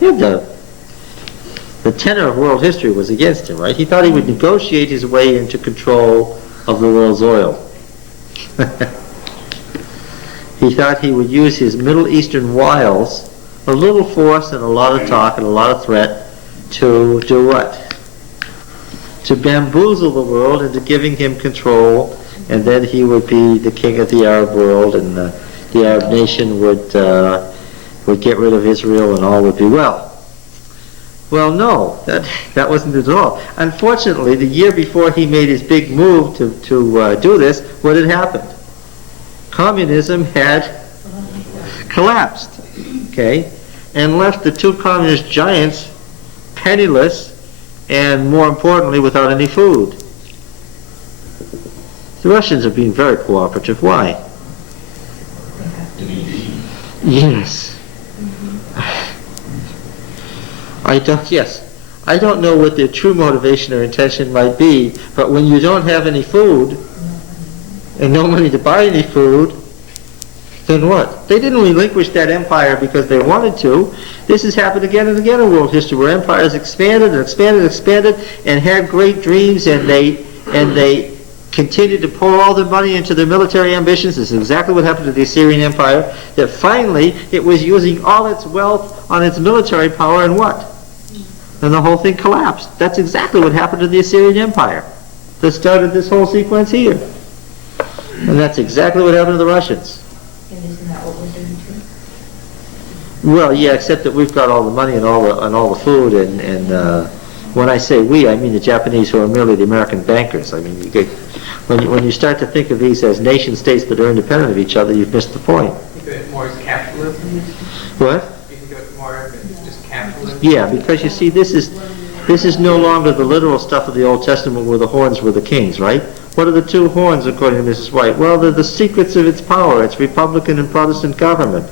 The tenor of world history was against him, right? He thought he would negotiate his way into control of the world's oil. He thought he would use his Middle Eastern wiles, a little force and a lot of talk and a lot of threat, to do what? To bamboozle the world into giving him control, and then he would be the king of the Arab world, and the Arab nation would get rid of Israel, and all would be well. Well, no, that wasn't it at all. Unfortunately, the year before he made his big move to do this, what had happened? Communism had collapsed, okay, and left the two communist giants penniless and, more importantly, without any food. The Russians are being very cooperative. Why? Yes. I don't know what their true motivation or intention might be, but when you don't have any food and no money to buy any food, then what? They didn't relinquish that empire because they wanted to. This has happened again and again in world history, where empires expanded and expanded and expanded and had great dreams, and they continued to pour all their money into their military ambitions. This is exactly what happened to the Assyrian Empire, that finally it was using all its wealth on its military power, and what? And the whole thing collapsed. That's exactly what happened to the Assyrian Empire that started this whole sequence here. And that's exactly what happened to the Russians. And isn't that what we're doing too? Well, yeah, except that we've got all the money and all the food, and When I say we, I mean the Japanese who are merely the American bankers. I mean, when you start to think of these as nation states that are independent of each other, you've missed the point. You think of it more as capitalism? What? You think of it more as just capitalism? Yeah, because you see, this is no longer the literal stuff of the Old Testament where the horns were the kings, right? What are the two horns, according to Mrs. White? Well, they're the secrets of its power. It's Republican and Protestant government.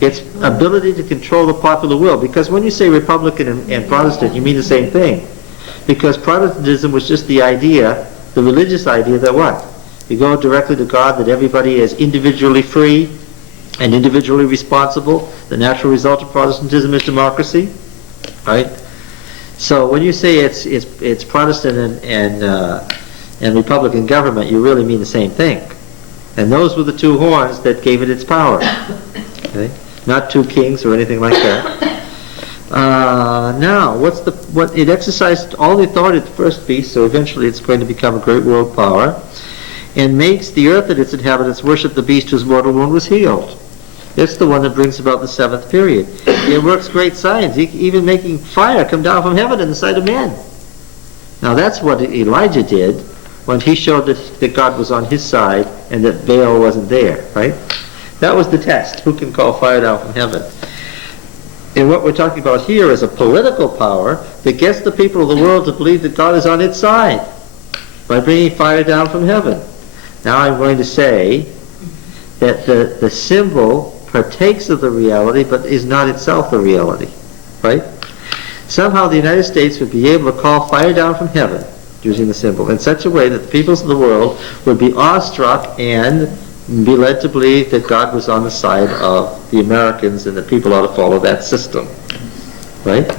Its ability to control the popular will. Because when you say Republican and Protestant, you mean the same thing. Because Protestantism was just the idea, the religious idea that what? You go directly to God, that everybody is individually free and individually responsible. The natural result of Protestantism is democracy, right? So when you say it's Protestant and Republican government, you really mean the same thing. And those were the two horns that gave it its power. Okay? Not two kings or anything like that. Now, what it exercised all the authority of the first beast, so eventually it's going to become a great world power, and makes the earth and its inhabitants worship the beast whose mortal wound was healed. It's the one that brings about the seventh period. It works great science, even making fire come down from heaven in the sight of men. Now that's what Elijah did when he showed that God was on his side and that Baal wasn't there, right? That was the test. Who can call fire down from heaven? And what we're talking about here is a political power that gets the people of the world to believe that God is on its side by bringing fire down from heaven. Now I'm going to say that the symbol partakes of the reality but is not itself the reality, right? Somehow the United States would be able to call fire down from heaven using the symbol in such a way that the peoples of the world would be awestruck and be led to believe that God was on the side of the Americans and that people ought to follow that system. Right?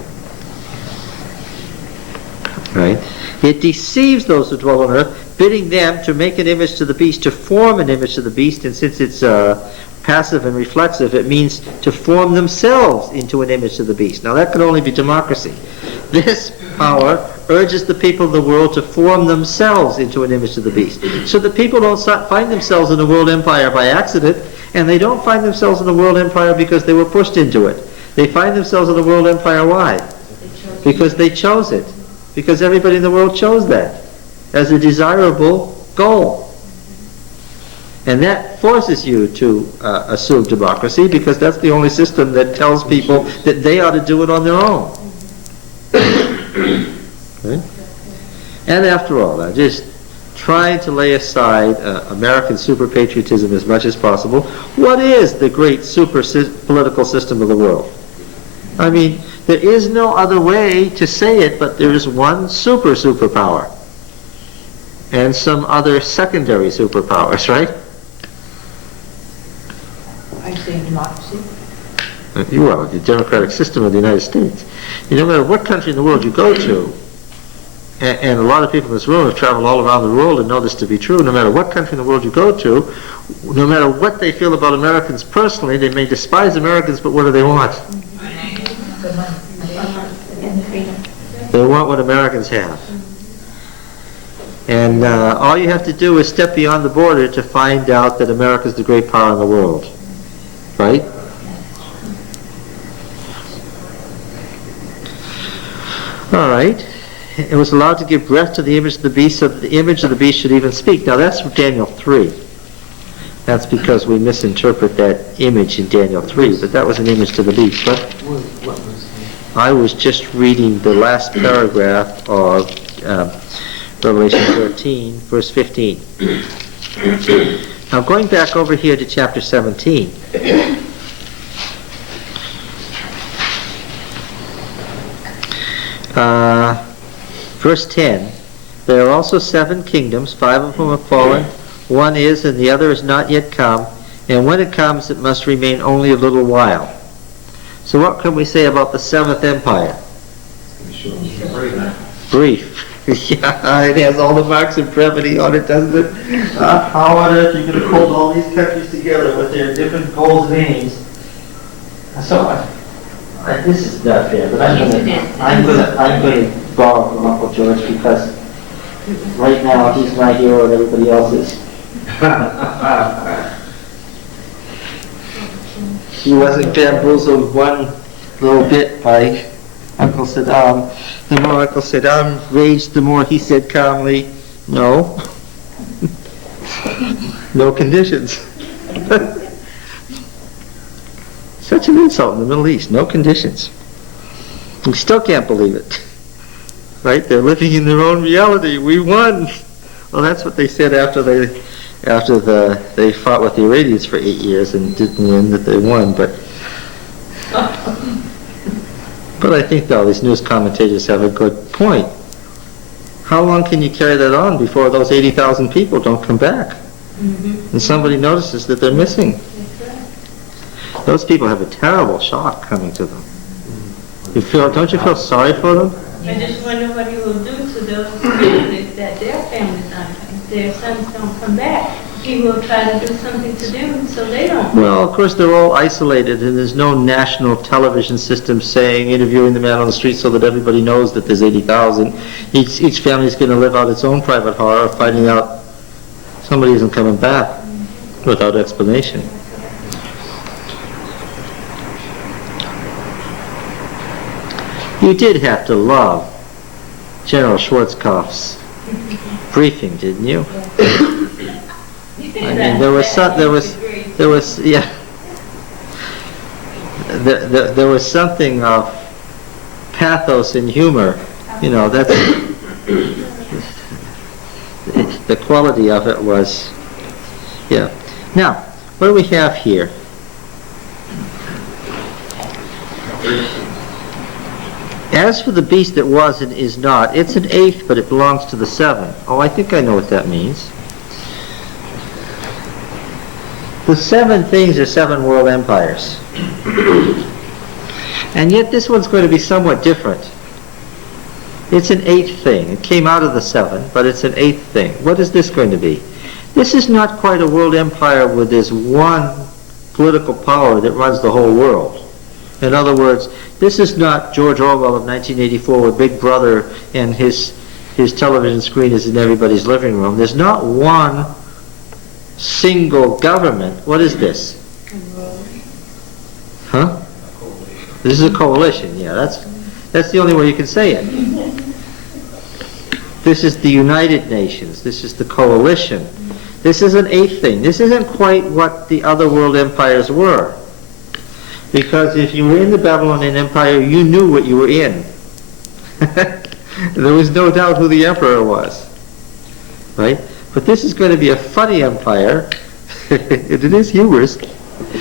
Right? It deceives those who dwell on earth, bidding them to make an image to the beast, to form an image to the beast, and since it's passive and reflexive, it means to form themselves into an image to the beast. Now that could only be democracy. This power urges the people of the world to form themselves into an image to the beast. So the people don't find themselves in a world empire by accident, and they don't find themselves in a world empire because they were pushed into it. They find themselves in a world empire, why? Because they chose it. Because everybody in the world chose that as a desirable goal. And that forces you to assume democracy, because that's the only system that tells people that they ought to do it on their own. Okay? And after all, I'm just trying to lay aside American super patriotism as much as possible. What is the great super political system of the world? I mean, there is no other way to say it, but there is one superpower and some other secondary superpowers, right? I say democracy. Well, the democratic system of the United States. No matter what country in the world you go to, and a lot of people in this room have traveled all around the world and know this to be true, no matter what country in the world you go to, no matter what they feel about Americans personally, they may despise Americans, but what do they want? They want what Americans have. And all you have to do is step beyond the border to find out that America is the great power in the world. Right? All right. It was allowed to give breath to the image of the beast so that the image of the beast should even speak. Now that's from Daniel 3. That's because we misinterpret that image in Daniel 3, but that was an image to the beast. But I was just reading the last paragraph of Revelation 13, verse 15. Now going back over here to chapter 17. Verse 10, there are also 7 kingdoms, 5 of whom have fallen. One is, and the other is not yet come. And when it comes, it must remain only a little while. So what can we say about the 7th empire? Brief. Yeah, it has all the marks of brevity on it, doesn't it? How on earth are you going to hold all these countries together with their different goals and aims? So this is not fair, but I'm going to borrow from Uncle George, because right now he's my hero and everybody else is. He wasn't bamboozled one little bit by Uncle Sadam. The more Uncle Sadam raged, the more he said calmly, no. No conditions. Such an insult in the Middle East, no conditions. We still can't believe it. Right? They're living in their own reality. We won. Well, that's what they said after they fought with the Iranians for 8 years and didn't win, that they won. But I think, though, these news commentators have a good point. How long can you carry that on before those 80,000 people don't come back? And somebody notices that they're missing. Those people have a terrible shock coming to them. Don't you feel sorry for them? I just wonder what he will do to those families that their families aren't, if their sons don't come back. He will try to do something to them so they don't. Well, of course, they're all isolated, and there's no national television system interviewing the man on the street so that everybody knows that there's 80,000. Each family's going to live out its own private horror, finding out somebody isn't coming back without explanation. You did have to love General Schwarzkopf's briefing, didn't you? I mean, there was something of pathos and humor. You know, that's the quality of it was, yeah. Now, what do we have here? As for the beast that was and is not, it's an eighth, but it belongs to the seven. Oh, I think I know what that means. The seven things are seven world empires. And yet this one's going to be somewhat different. It's an eighth thing. It came out of the seven, but it's an eighth thing. What is this going to be? This is not quite a world empire where there's one political power that runs the whole world. In other words, this is not George Orwell of 1984 where Big Brother and his television screen is in everybody's living room. There's not one single government. What is this? Huh? This is a coalition. Yeah, that's the only way you can say it. This is the United Nations. This is the coalition. This is an eighth thing. This isn't quite what the other world empires were. Because if you were in the Babylonian Empire, you knew what you were in. There was no doubt who the emperor was. Right? But this is going to be a funny empire. It is humorous.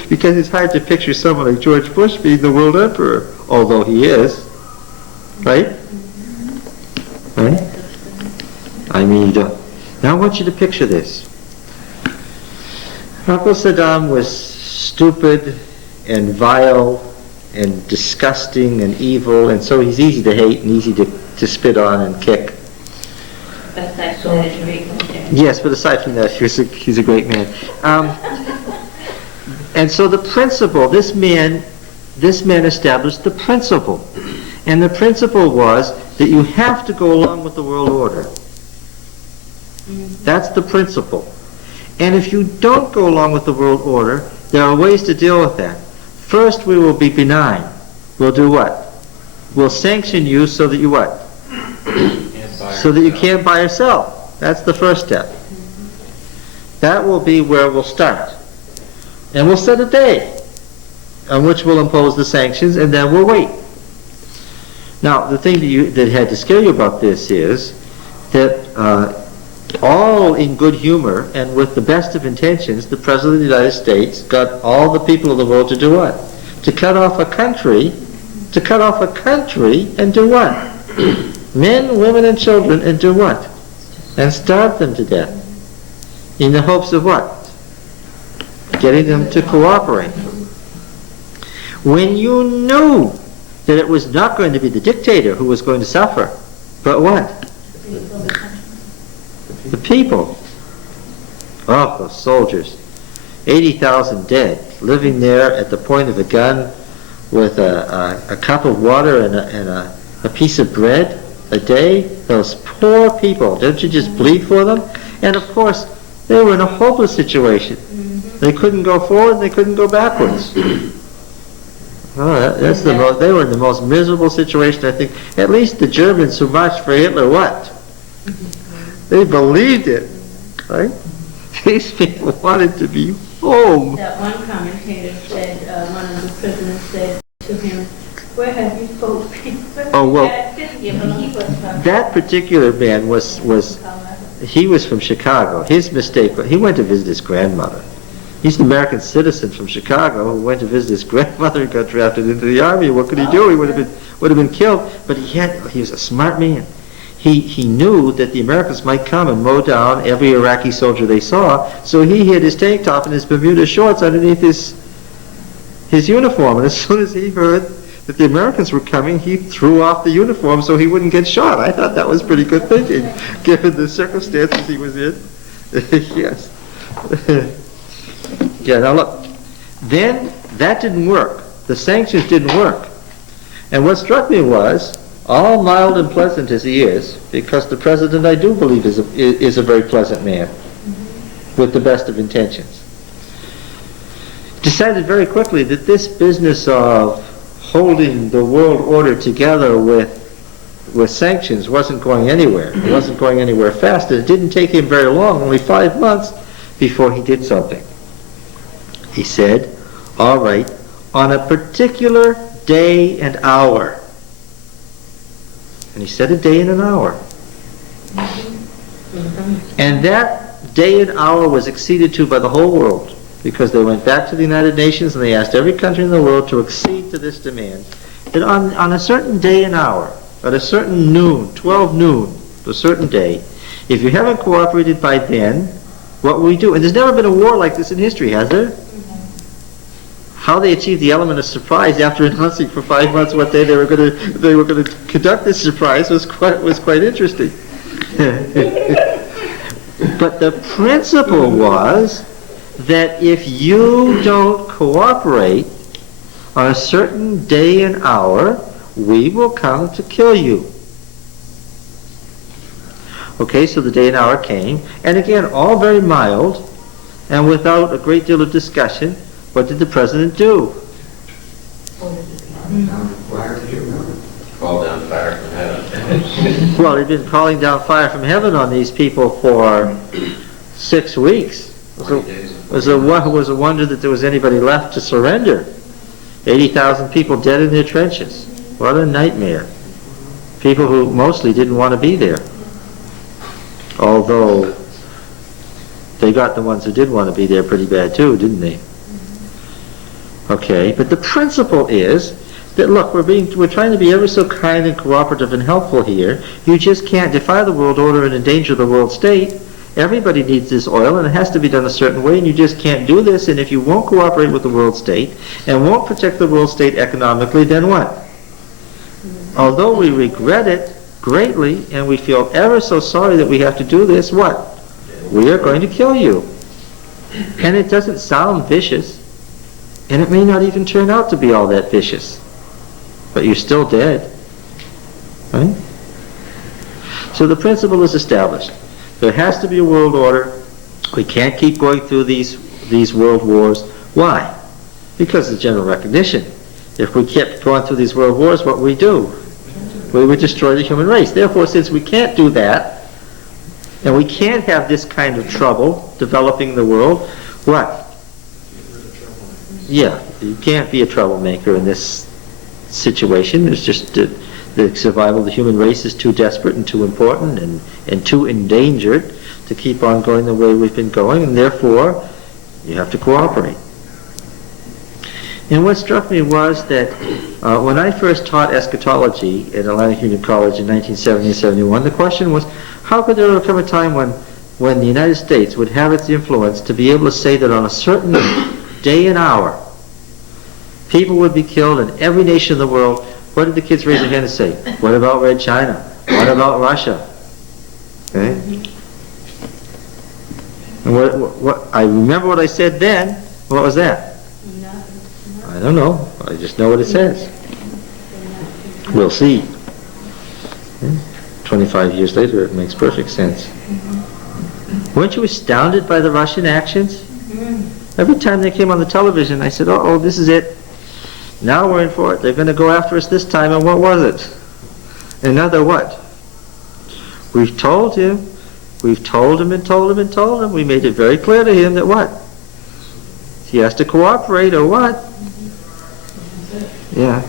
Because it's hard to picture someone like George Bush being the world emperor. Although he is. Right? Right? I mean, now I want you to picture this. Uncle Sadam was stupid and vile and disgusting and evil, and so he's easy to hate and easy to spit on and kick. But that's what it's really there. Yes, but aside from that, he's a great man. And so the principle, this man established the principle. And the principle was that you have to go along with the world order. That's the principle. And if you don't go along with the world order, there are ways to deal with that. First, we will be benign. We'll do what? We'll sanction you so that you what? So that you can't buy or sell. That's the first step. That will be where we'll start. And we'll set a day on which we'll impose the sanctions, and then we'll wait. Now, the thing that had to scare you about this is that all in good humor and with the best of intentions, the President of the United States got all the people of the world to do what? To cut off a country and do what? Men, women, and children, and do what? And starve them to death. In the hopes of what? Getting them to cooperate. When you knew that it was not going to be the dictator who was going to suffer, but what? The people. Oh, those soldiers. 80,000 dead, living there at the point of a gun with a cup of water and a piece of bread a day. Those poor people. Don't you just bleed for them? And of course, they were in a hopeless situation. They couldn't go forward, they couldn't go backwards. Oh, that's the most, they were in the most miserable situation, I think. At least the Germans who marched for Hitler, what? They believed it, right? These people wanted to be home. That one commentator said, one of the prisoners said to him, where have you folks been? Oh, well, He was from that particular man was Colorado. he was from Chicago. His mistake, he went to visit his grandmother. He's an American citizen from Chicago who went to visit his grandmother and got drafted into the army. What could he do? He would have been killed. But he was a smart man. He knew that the Americans might come and mow down every Iraqi soldier they saw, so he hid his tank top and his Bermuda shorts underneath his uniform. And as soon as he heard that the Americans were coming, he threw off the uniform so he wouldn't get shot. I thought that was pretty good thinking, given the circumstances he was in. Yes. Yeah, now look, then that didn't work. The sanctions didn't work. And what struck me was, all mild and pleasant as he is, because the president, I do believe, is a very pleasant man, with the best of intentions, decided very quickly that this business of holding the world order together with sanctions wasn't going anywhere. It wasn't going anywhere fast. It didn't take him very long, only 5 months, before he did something. He said, all right, on a particular day and hour. And he said a day and an hour. And that day and hour was acceded to by the whole world, because they went back to the United Nations and they asked every country in the world to accede to this demand, that on a certain day and hour, at a certain noon, 12 noon, a certain day, if you haven't cooperated by then, what will we do? And there's never been a war like this in history, has there? How they achieved the element of surprise after announcing for 5 months what day they were going to conduct this surprise was quite interesting. But the principle was that if you don't cooperate on a certain day and hour, we will come to kill you. Okay, so the day and hour came, and again, all very mild, and without a great deal of discussion. What did the president do? Call down fire from heaven. Well, he'd been calling down fire from heaven on these people for 6 weeks. It was a wonder that there was anybody left to surrender. 80,000 people dead in their trenches. What a nightmare. People who mostly didn't want to be there. Although they got the ones who did want to be there pretty bad too, didn't they? Okay, but the principle is that, look, we're trying to be ever so kind and cooperative and helpful here. You just can't defy the world order and endanger the world state. Everybody needs this oil, and it has to be done a certain way, and you just can't do this. And if you won't cooperate with the world state and won't protect the world state economically, then what? Although we regret it greatly and we feel ever so sorry that we have to do this, what? We are going to kill you. And it doesn't sound vicious. And it may not even turn out to be all that vicious. But you're still dead. Right? So the principle is established. There has to be a world order. We can't keep going through these world wars. Why? Because of the general recognition. If we kept going through these world wars, what would we do? We would destroy the human race. Therefore, since we can't do that, and we can't have this kind of trouble developing the world, what? Yeah, you can't be a troublemaker in this situation. There's just the survival of the human race is too desperate and too important and too endangered to keep on going the way we've been going, and therefore you have to cooperate. And what struck me was that when I first taught eschatology at Atlantic Union College in 1970 and 71, the question was, how could there come a time when the United States would have its influence to be able to say that on a certain day and hour, people would be killed in every nation in the world? What did the kids raise their hand and say? What about Red China? What about Russia? Okay? And what I remember what I said then. What was that? I don't know. I just know what it says. We'll see. 25 years later, it makes perfect sense. Weren't you astounded by the Russian actions? Every time they came on the television, I said, oh, this is it. Now we're in for it. They're going to go after us this time, and what was it? Another what? We've told him. We've told him and told him and told him. We made it very clear to him that what? He has to cooperate or what? Yeah.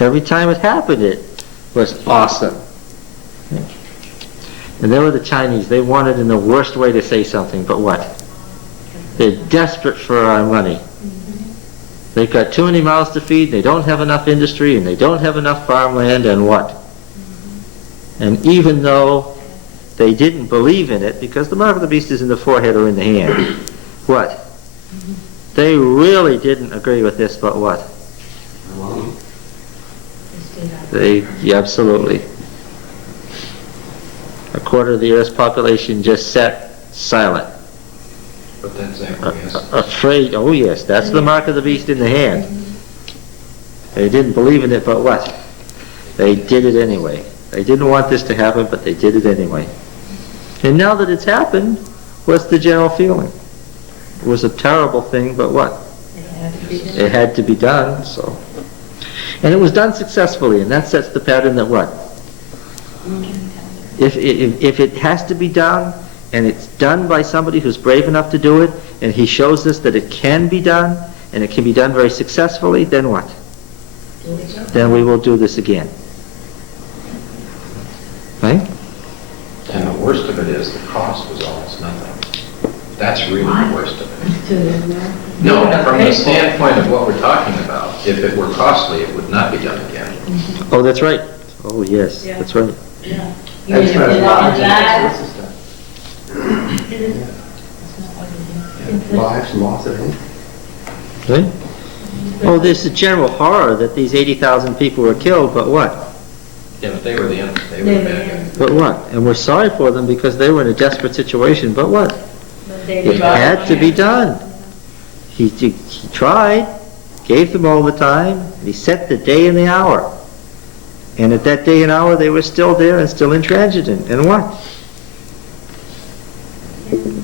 Every time it happened, it was awesome. And there were the Chinese. They wanted in the worst way to say something, but what? They're desperate for our money. They've got too many mouths to feed, they don't have enough industry, and they don't have enough farmland, and what? And even though they didn't believe in it, because the mark of the beast is in the forehead or in the hand, what? They really didn't agree with this, but what? Absolutely. A quarter of the Earth's population just sat silent. But that's acquiescence. Afraid, oh yes, that's the mark of the beast in the hand. They didn't believe in it, but what? They did it anyway. They didn't want this to happen, but they did it anyway. And now that it's happened, what's the general feeling? It was a terrible thing, but what? It had to be done, so. And it was done successfully, and that sets the pattern that what? If it has to be done, and it's done by somebody who's brave enough to do it, and he shows us that it can be done, and it can be done very successfully, then what? Then we will do this again. Right? And the worst of it is the cost was almost nothing. That's really the worst of it. No, from the standpoint of what we're talking about, if it were costly, it would not be done again. Oh, that's right. Oh, yes, Yeah. that's right. Yeah. That's not as large Lives. as lives lost at home. Right? Oh, there's a general horror that these 80,000 people were killed, but what? Yeah, but they were the bad guys. But what? And we're sorry for them because they were in a desperate situation, but what? It had to be done. He tried, gave them all the time, he set the day and the hour. And at that day and hour they were still there and still intransigent. And what?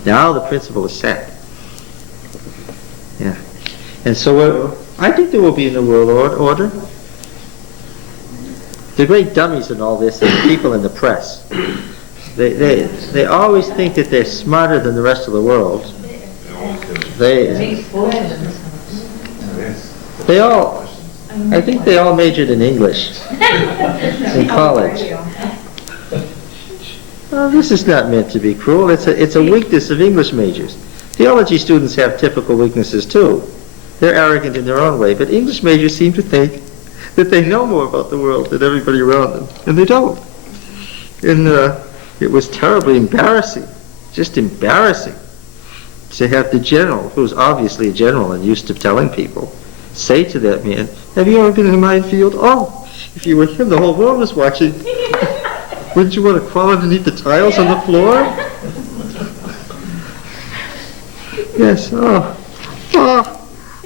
Now the principle is set. Yeah. And so I think there will be a new world order. The great dummies in all this are the people in the press. They always think that they're smarter than the rest of the world. They all, I think they all majored in English in college. Well, this is not meant to be cruel. It's a weakness of English majors. Theology students have typical weaknesses too. They're arrogant in their own way, but English majors seem to think that they know more about the world than everybody around them, and they don't. And it was terribly embarrassing, just embarrassing, to have the general, who's obviously a general and used to telling people, say to that man, "Have you ever been in a minefield? Oh, if you were him, the whole world was watching. Wouldn't you want to crawl underneath the tiles on the floor?" Yes,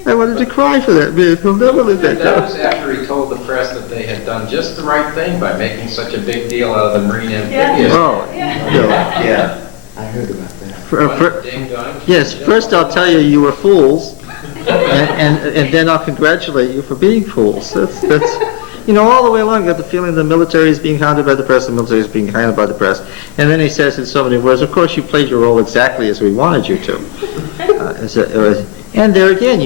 I wanted to cry for that man. He'll never live that And that down. was after he told the press that they had done just the right thing by making such a big deal out of the marine amphibious. Oh, no. Yeah, I heard about that. Ding dong. Yes, first I'll tell you you were fools, and then I'll congratulate you for being fools. That's all the way along, you got the feeling the military is being hounded by the press, the military is being hounded by the press. And then he says in so many words, of course you played your role exactly as we wanted you to. And there again,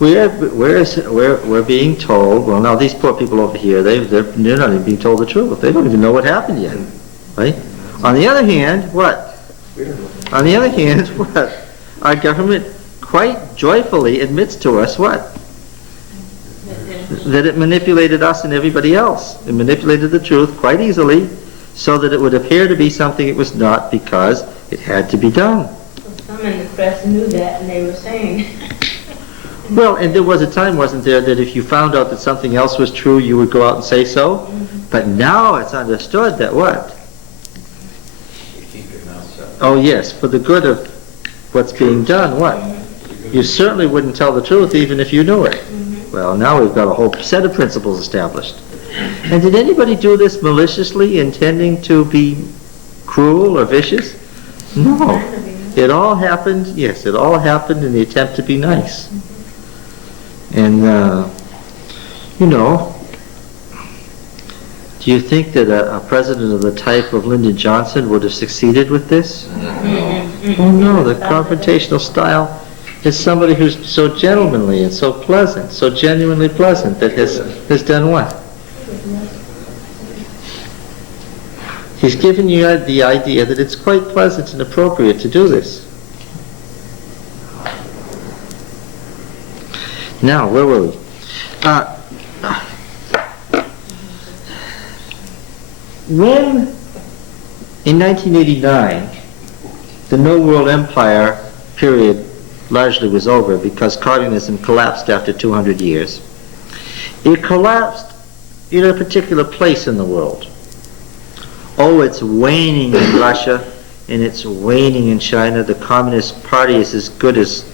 we're being told, well, now these poor people over here, they're not even being told the truth. They don't even know what happened yet, right? On the other hand, what? On the other hand, what? Our government quite joyfully admits to us what? That it manipulated us and everybody else. It manipulated the truth quite easily so that it would appear to be something it was not because it had to be done. Some in the press knew that and they were saying. Well, and there was a time, wasn't there, that if you found out that something else was true, you would go out and say so? But now it's understood that what? You keep your mouth shut. Oh yes, for the good of what's being done, what? You certainly wouldn't tell the truth even if you knew it. Well, now we've got a whole set of principles established. And did anybody do this maliciously, intending to be cruel or vicious? No. It all happened, yes, it all happened in the attempt to be nice. And, you know, do you think that a president of the type of Lyndon Johnson would have succeeded with this? Oh no, the confrontational style is somebody who's so gentlemanly and so pleasant, so genuinely pleasant, that has done what? He's given you the idea that it's quite pleasant and appropriate to do this. Now, where were we? When, in 1989, the New World Empire period largely was over because communism collapsed after 200 years, it collapsed in a particular place in the world. Oh, it's waning in Russia, and it's waning in China. The Communist Party is as good as,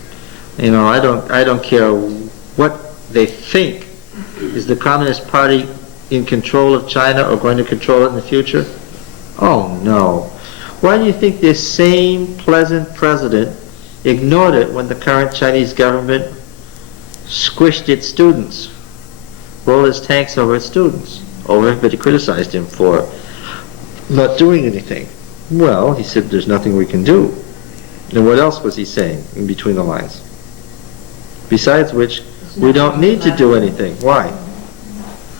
you know, I don't care what they think. Is the Communist Party in control of China or going to control it in the future? Oh no. Why do you think this same pleasant president ignored it when the current Chinese government squished its students, rolled its tanks over its students? Oh, everybody criticized him for not doing anything. Well, he said there's nothing we can do. And what else was he saying in between the lines? Besides which, we don't need to do anything. Why?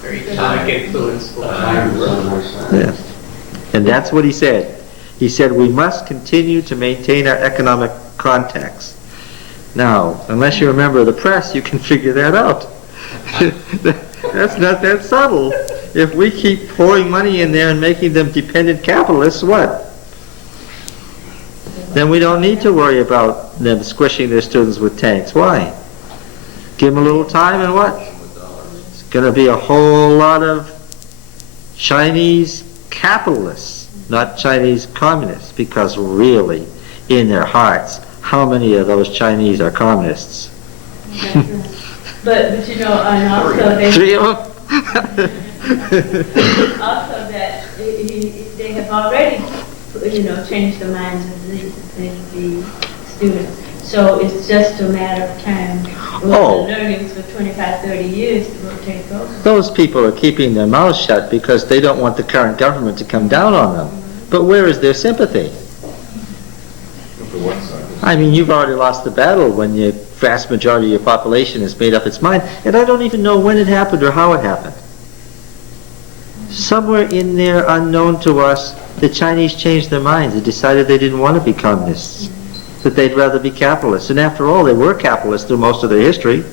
Very economic influence. Yeah. And that's what he said. He said we must continue to maintain our economic contacts. Now, unless you remember the press, you can figure that out. That's not that subtle. If we keep pouring money in there and making them dependent capitalists, what? Then we don't need to worry about them squishing their students with tanks. Why? Give them a little time and what? It's going to be a whole lot of Chinese capitalists, not Chinese communists, because really, in their hearts, how many of those Chinese are communists? But you know, and also they... 3 of them? Also that they have already, you know, changed the minds of the students. So it's just a matter of time. Oh. The learnings for 25, 30 years will take over. Those people are keeping their mouths shut because they don't want the current government to come down on them. But where is their sympathy? For what side? I mean, you've already lost the battle when the vast majority of your population has made up its mind, and I don't even know when it happened or how it happened. Somewhere in there, unknown to us, the Chinese changed their minds and decided they didn't want to be communists, that they'd rather be capitalists. And after all, they were capitalists through most of their history.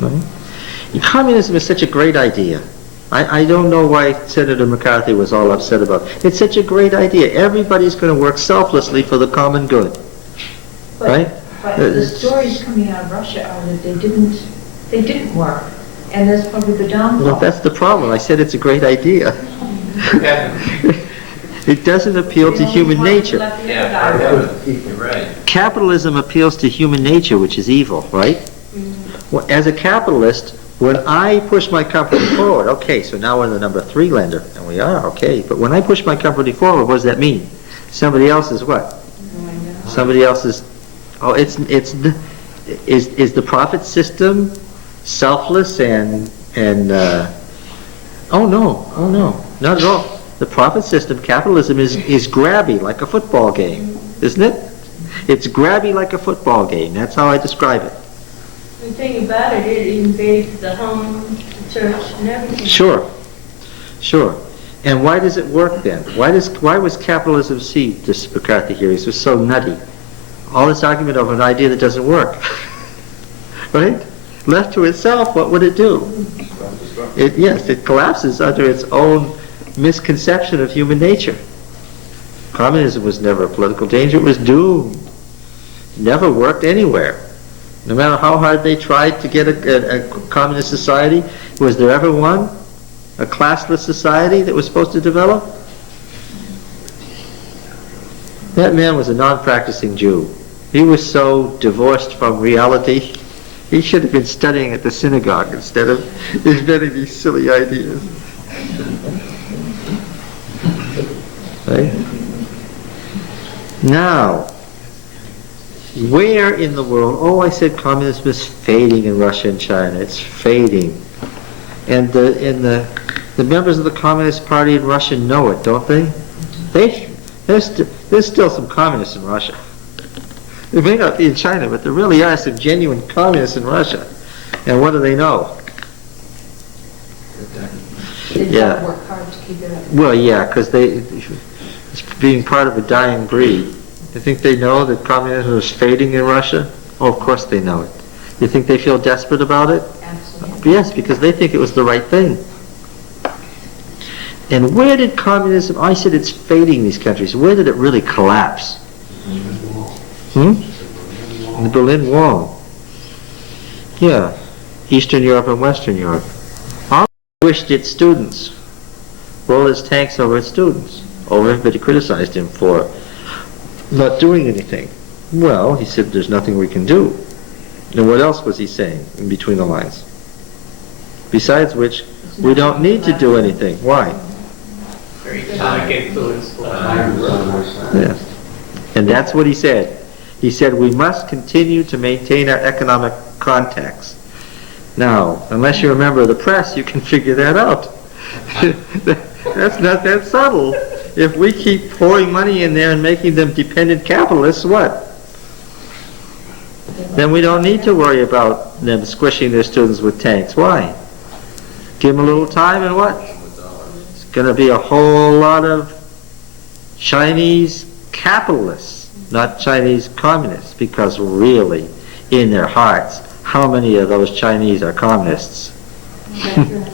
Right? Communism is such a great idea. I don't know why Senator McCarthy was all upset about it. It's such a great idea. Everybody's going to work selflessly for the common good. But, Right? but the stories coming out of Russia are that they didn't work. And that's probably the downfall. Well, that's the problem. I said it's a great idea. It doesn't appeal to human nature. Yeah, part of it. You're right. Capitalism appeals to human nature, which is evil, right? Well, as a capitalist, when I push my company forward, okay, so now we're the number 3 lender, and we are, okay, but when I push my company forward, what does that mean? Somebody else is what? Somebody else is, oh, is the profit system selfless and oh no, not at all. The profit system, capitalism, is grabby like a football game, isn't it? It's grabby like a football game. That's how I describe it. The thing about it, it invades the home, the church, and everything. Sure. And why does it work then? Why was capitalism received, this McCarthy here? It was so nutty. All this argument over an idea that doesn't work. Right? Left to itself, what would it do? It collapses under its own misconception of human nature. Communism was never a political danger. It was doomed. Never worked anywhere. No matter how hard they tried to get a communist society, was there ever one? A classless society that was supposed to develop? That man was a non-practicing Jew. He was so divorced from reality. He should have been studying at the synagogue instead of inventing these silly ideas. Right? Now, Where in the world? Oh, I said communism is fading in Russia and China. It's fading. And the members of the Communist Party in Russia know it, don't they? There's still some communists in Russia. It may not be in China, but there really are some genuine communists in Russia. And what do they know? They've Yeah. got to work hard to keep it up. Well, yeah, because it's being part of a dying breed. You think they know that communism is fading in Russia? Oh, of course they know it. You think they feel desperate about it? Absolutely. Yes, because they think it was the right thing. And where did communism, I said it's fading in these countries, where did it really collapse? In the Berlin Wall. Yeah, Eastern Europe and Western Europe. All wished its students, rolled its tanks over its students. Everybody criticized him for not doing anything. Well, he said there's nothing we can do. And what else was he saying in between the lines? Besides which, we don't need to do anything. Why? Very economic influence. Yeah. And that's what he said. He said we must continue to maintain our economic contacts. Now, unless you're a member of the press, you can figure that out. That's not that subtle. If we keep pouring money in there and making them dependent capitalists, what? Then we don't need to worry about them squishing their students with tanks. Why? Give them a little time and what? It's going to be a whole lot of Chinese capitalists, not Chinese communists, because really, in their hearts, how many of those Chinese are communists? That's right.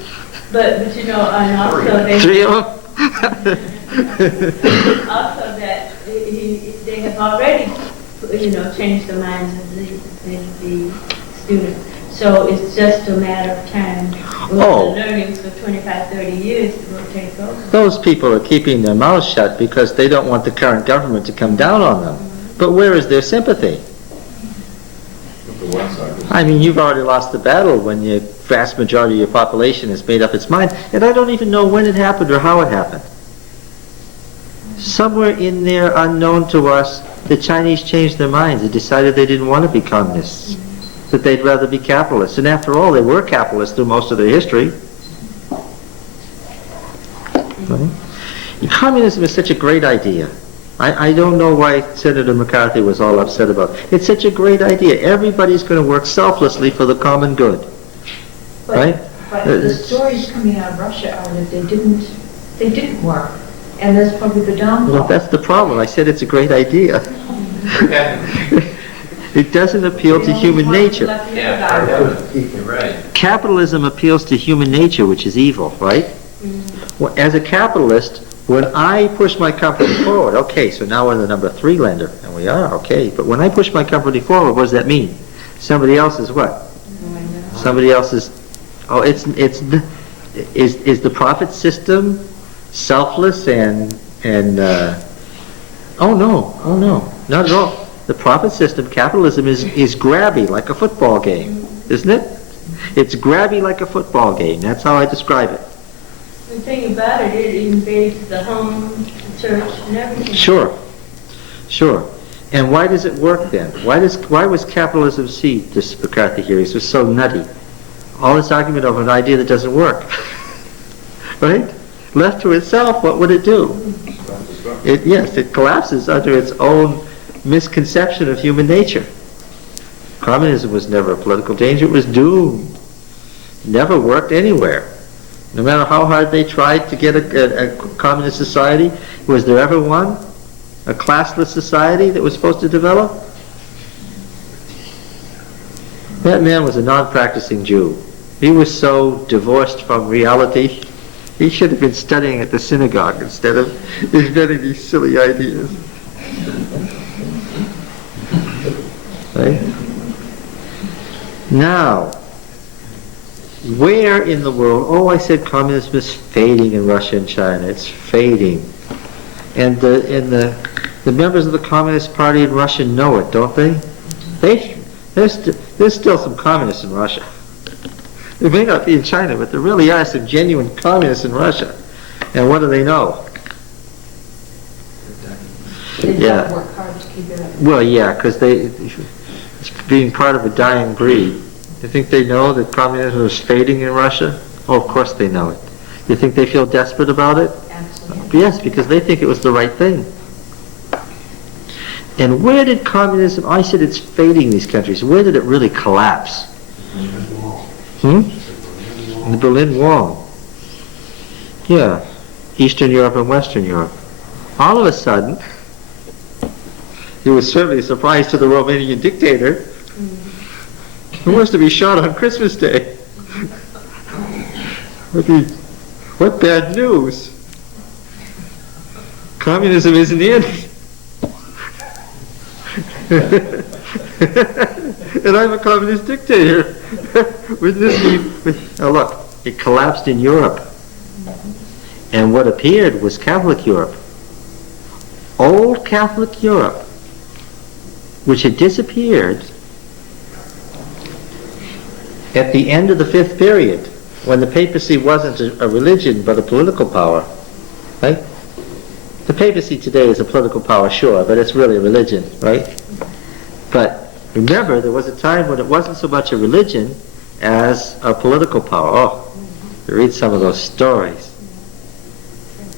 But you know, and also they... 3 of them? Also that they have already, changed the minds of the students. So it's just a matter of time. Oh. The learnings for 25, 30 years will take over. Those people are keeping their mouths shut because they don't want the current government to come down on them. But where is their sympathy? The one side. I mean, you've already lost the battle when the vast majority of your population has made up its mind, and I don't even know when it happened or how it happened. Somewhere in there, unknown to us, the Chinese changed their minds and decided they didn't want to be communists, that they'd rather be capitalists. And after all, they were capitalists through most of their history. Right? Communism is such a great idea. I don't know why Senator McCarthy was all upset about it. It's such a great idea. Everybody's going to work selflessly for the common good. Right? But the stories coming out of Russia are that they didn't work. And that's probably the downfall. Well, that's the problem. I said it's a great idea. It doesn't appeal to human nature. You're right. Capitalism appeals to human nature, which is evil, right? Well, as a capitalist, when I push my company forward, okay, so now we're the number 3 lender, and we are, okay, but when I push my company forward, what does that mean? Somebody else is what? Somebody else is, is the profit system selfless and oh no, not at all. The profit system, capitalism, is grabby like a football game, isn't it? It's grabby like a football game. That's how I describe it. The thing about it, it invades the home, the church, and everything. Sure. And why does it work then? Why was capitalism, see, this McCarthy hearings was so nutty? All this argument over an idea that doesn't work. Right? Left to itself, what would it do? It collapses under its own misconception of human nature. Communism was never a political danger. It was doomed. Never worked anywhere. No matter how hard they tried to get a communist society, was there ever one? A classless society that was supposed to develop? That man was a non-practicing Jew. He was so divorced from reality. He should have been studying at the synagogue instead of inventing these silly ideas. Right? Now, where in the world? Oh, I said communism is fading in Russia and China. It's fading. And the members of the Communist Party in Russia know it, don't they? There's still some communists in Russia. It may not be in China, but there really are some genuine communists in Russia. And what do they know? They've got to work hard to keep keep it up. Well, yeah, because it's being part of a dying breed. You think they know that communism is fading in Russia? Oh, of course they know it. You think they feel desperate about it? Absolutely. Yes, because they think it was the right thing. And where did communism, I said it's fading these countries, where did it really collapse? In the Berlin Wall. Yeah, Eastern Europe and Western Europe. All of a sudden, it was certainly a surprise to the Romanian dictator, who was to be shot on Christmas Day. What bad news. Communism isn't in. And I'm a communist dictator. Wouldn't this be... Now look, it collapsed in Europe. And what appeared was Catholic Europe. Old Catholic Europe, which had disappeared at the end of the fifth period, when the papacy wasn't a religion but a political power, right? The papacy today is a political power, sure, but it's really a religion, right? But remember, there was a time when it wasn't so much a religion as a political power. Oh, you read some of those stories.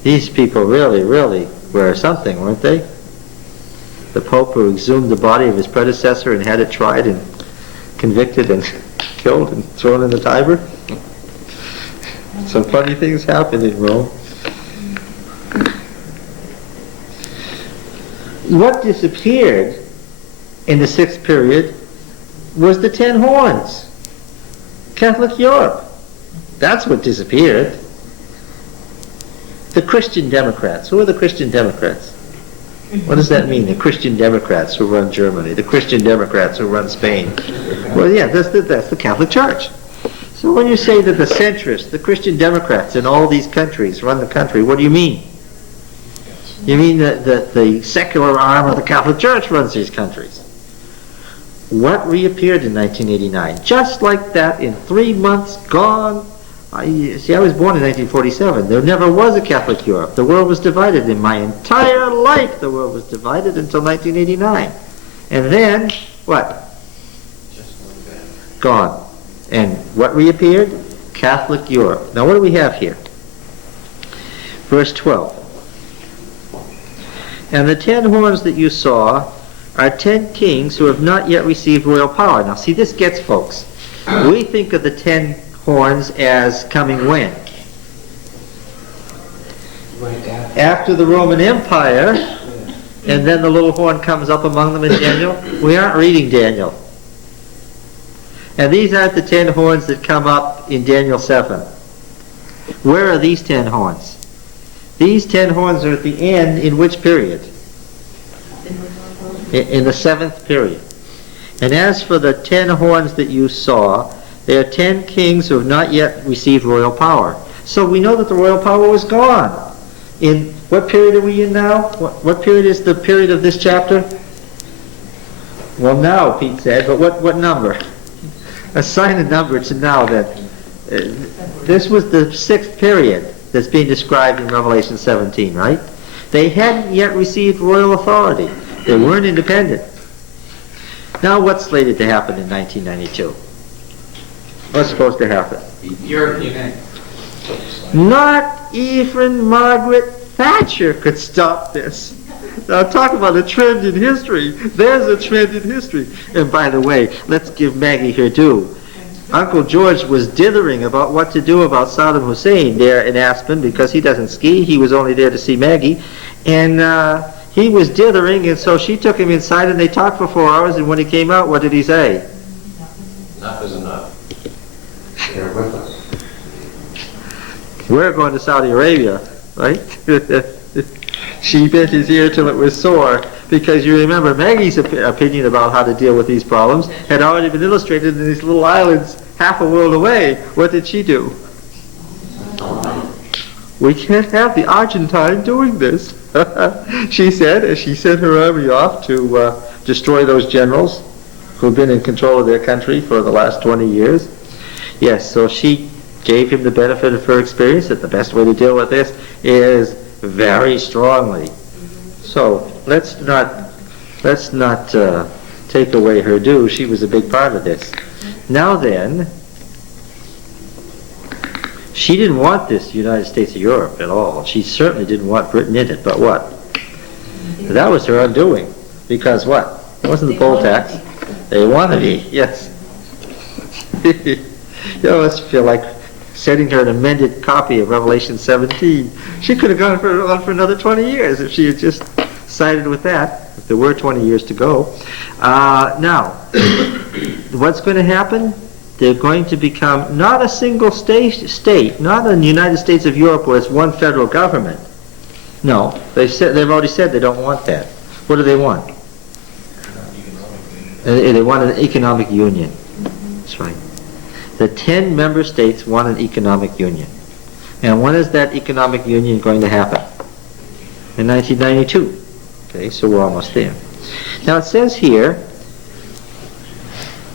These people really, really were something, weren't they? The Pope who exhumed the body of his predecessor and had it tried and convicted and killed and thrown in the Tiber. Some funny things happened in Rome. What disappeared in the sixth period was the 10 horns. Catholic Europe. That's what disappeared. The Christian Democrats. Who are the Christian Democrats? What does that mean? The Christian Democrats who run Germany, the Christian Democrats who run Spain. Well, yeah, that's the Catholic Church. So when you say that the centrists, the Christian Democrats in all these countries run the country, what do you mean? You mean that the secular arm of the Catholic Church runs these countries. What reappeared in 1989? Just like that, in 3 months, gone. I was born in 1947. There never was a Catholic Europe. The world was divided. In my entire life, the world was divided until 1989. And then, what? Gone. And what reappeared? Catholic Europe. Now what do we have here? Verse 12. And the 10 horns that you saw are 10 kings who have not yet received royal power. Now see, this gets folks. We think of the 10 horns as coming when? After the Roman Empire, and then the little horn comes up among them in Daniel. We aren't reading Daniel. And these aren't the 10 horns that come up in Daniel 7. Where are these 10 horns? These 10 horns are at the end in which period? In the 7th period. And as for the 10 horns that you saw, they are 10 kings who have not yet received royal power. So we know that the royal power was gone. In what period are we in now? What period is the period of this chapter? Well, now, Pete said, but what number? Assign a number to now then. This was the 6th period that's being described in Revelation 17, right? They hadn't yet received royal authority. They weren't independent. Now what's slated to happen in 1992? What's supposed to happen? Europe unite. Not even Margaret Thatcher could stop this. Now talk about a trend in history. There's a trend in history. And by the way, let's give Maggie her due. Uncle George was dithering about what to do about Saddam Hussein there in Aspen because he doesn't ski. He was only there to see Maggie. And he was dithering, and so she took him inside and they talked for 4 hours, and when he came out, what did he say? Enough is enough. They're with us. We're going to Saudi Arabia, right? She bent his ear till it was sore, because you remember Maggie's opinion about how to deal with these problems had already been illustrated in these little islands half a world away. What did she do? We can't have the Argentine doing this, she said, as she sent her army off to destroy those generals who've been in control of their country for the last 20 years. Yes, so she gave him the benefit of her experience that the best way to deal with this is very strongly. So let's not let's not take away her due. She was a big part of this. Now then, she didn't want this United States of Europe at all. She certainly didn't want Britain in it, but what? That was her undoing. Because what? It wasn't the poll tax. They wanted it, yes. You almost feel like sending her an amended copy of Revelation 17. She could have gone for another 20 years if she had just sided with that, if there were 20 years to go. Now, what's going to happen? They're going to become not a single state, not in the United States of Europe where it's one federal government. No, they've already said they don't want that. What do they want? They want an economic union. That's right. The 10 member states want an economic union. And when is that economic union going to happen? In 1992. Okay, so we're almost there. Now it says here,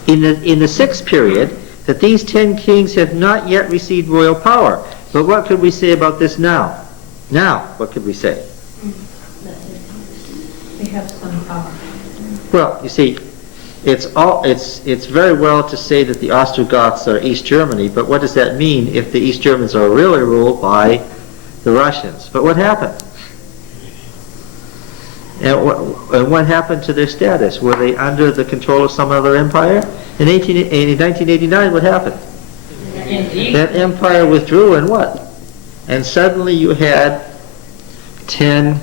in the 6th period, that these 10 kings have not yet received royal power. But what could we say about this now? Now, what could we say? They have some power. Well, you see, it's very well to say that the Ostrogoths are East Germany, but what does that mean if the East Germans are really ruled by the Russians? But what happened? And what happened to their status? Were they under the control of some other empire? In 1989, what happened? That empire withdrew, and what? And suddenly you had 10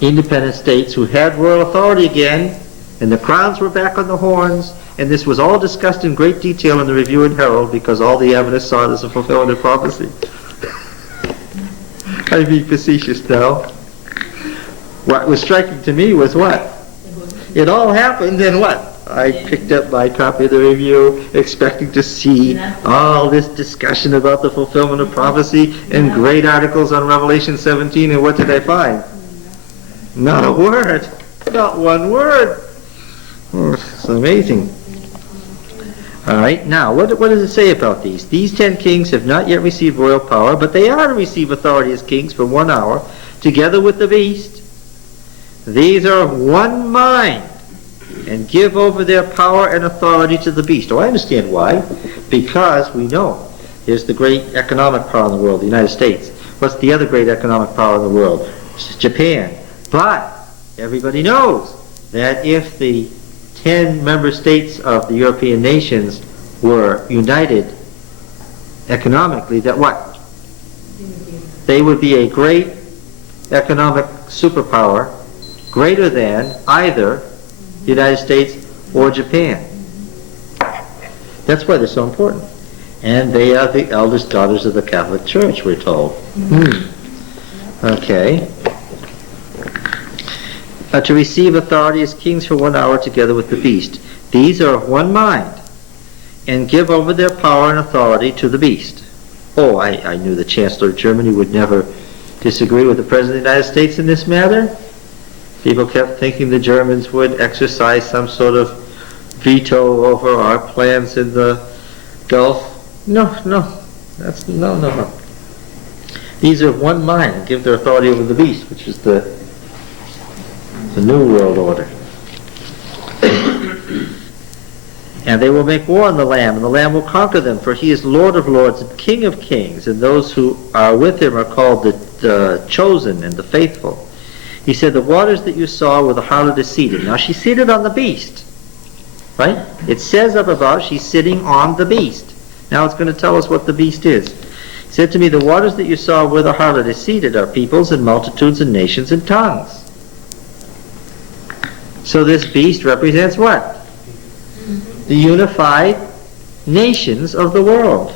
independent states who had royal authority again, and the crowns were back on the horns, and this was all discussed in great detail in the Review and Herald because all the evidence saw it as a fulfillment of prophecy. I'm being facetious now. What was striking to me was what? It all happened, and what? I picked up my copy of the Review expecting to see all this discussion about the fulfillment of prophecy and great articles on Revelation 17, and what did I find? Not a word. Not one word. Oh, it's amazing. All right, now, what does it say about these? These 10 kings have not yet received royal power, but they are to receive authority as kings for 1 hour, together with the beast. These are of one mind, and give over their power and authority to the beast. Oh, I understand why. Because we know there's the great economic power in the world, the United States. What's the other great economic power in the world? It's Japan. But everybody knows that if the 10 member states of the European nations were united economically, that what? They would be a great economic superpower, greater than either the United States or Japan. That's why they're so important. And they are the eldest daughters of the Catholic Church, we're told. Okay. To receive authority as kings for 1 hour together with the beast. These are of one mind, and give over their power and authority to the beast. Oh, I knew the Chancellor of Germany would never disagree with the President of the United States in this matter. People kept thinking the Germans would exercise some sort of veto over our plans in the Gulf. No. These are of one mind, and give their authority over the beast, which is the New World Order. And they will make war on the Lamb, and the Lamb will conquer them, for he is Lord of lords and King of kings, and those who are with him are called the chosen and the faithful. He said, the waters that you saw where the harlot is seated. Now she's seated on the beast, right? It says up above she's sitting on the beast. Now it's going to tell us what the beast is. He said to me, the waters that you saw where the harlot is seated are peoples and multitudes and nations and tongues. So this beast represents what? The unified nations of the world.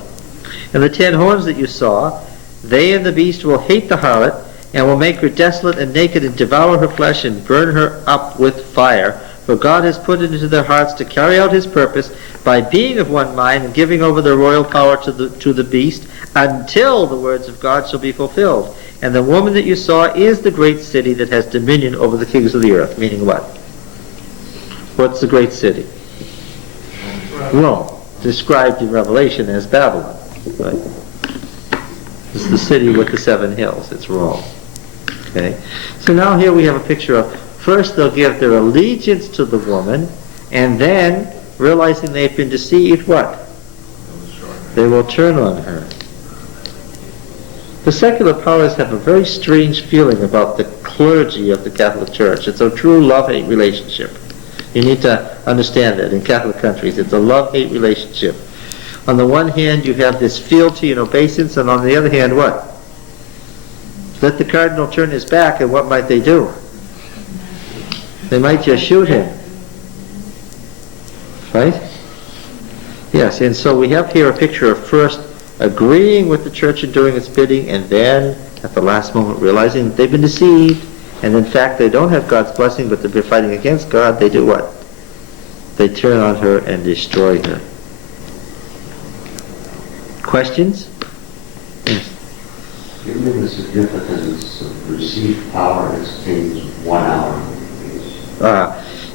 And the 10 horns that you saw, they and the beast will hate the harlot, and will make her desolate and naked, and devour her flesh, and burn her up with fire. For God has put it into their hearts to carry out his purpose by being of one mind and giving over their royal power to the beast, until the words of God shall be fulfilled. And the woman that you saw is the great city that has dominion over the kings of the earth. Meaning what? What's the great city? Rome, described in Revelation as Babylon. Right? It's the city with the 7 hills. It's Rome. Okay. So now here we have a picture of First they'll give their allegiance to the woman, and then, realizing they've been deceived, what? They will turn on her. The secular powers have a very strange feeling about the clergy of the Catholic Church. It's a true love-hate relationship. You need to understand that in Catholic countries. It's a love-hate relationship. On the one hand, you have this fealty and obeisance, and on the other hand, what? Let the cardinal turn his back, and what might they do? They might just shoot him. Right? Yes, and so we have here a picture of first agreeing with the church and doing its bidding, and then at the last moment realizing that they've been deceived, and in fact they don't have God's blessing, but they've been fighting against God. They do what? They turn on her and destroy her. Questions? Yes. Given the significance of received power as takes 1 hour.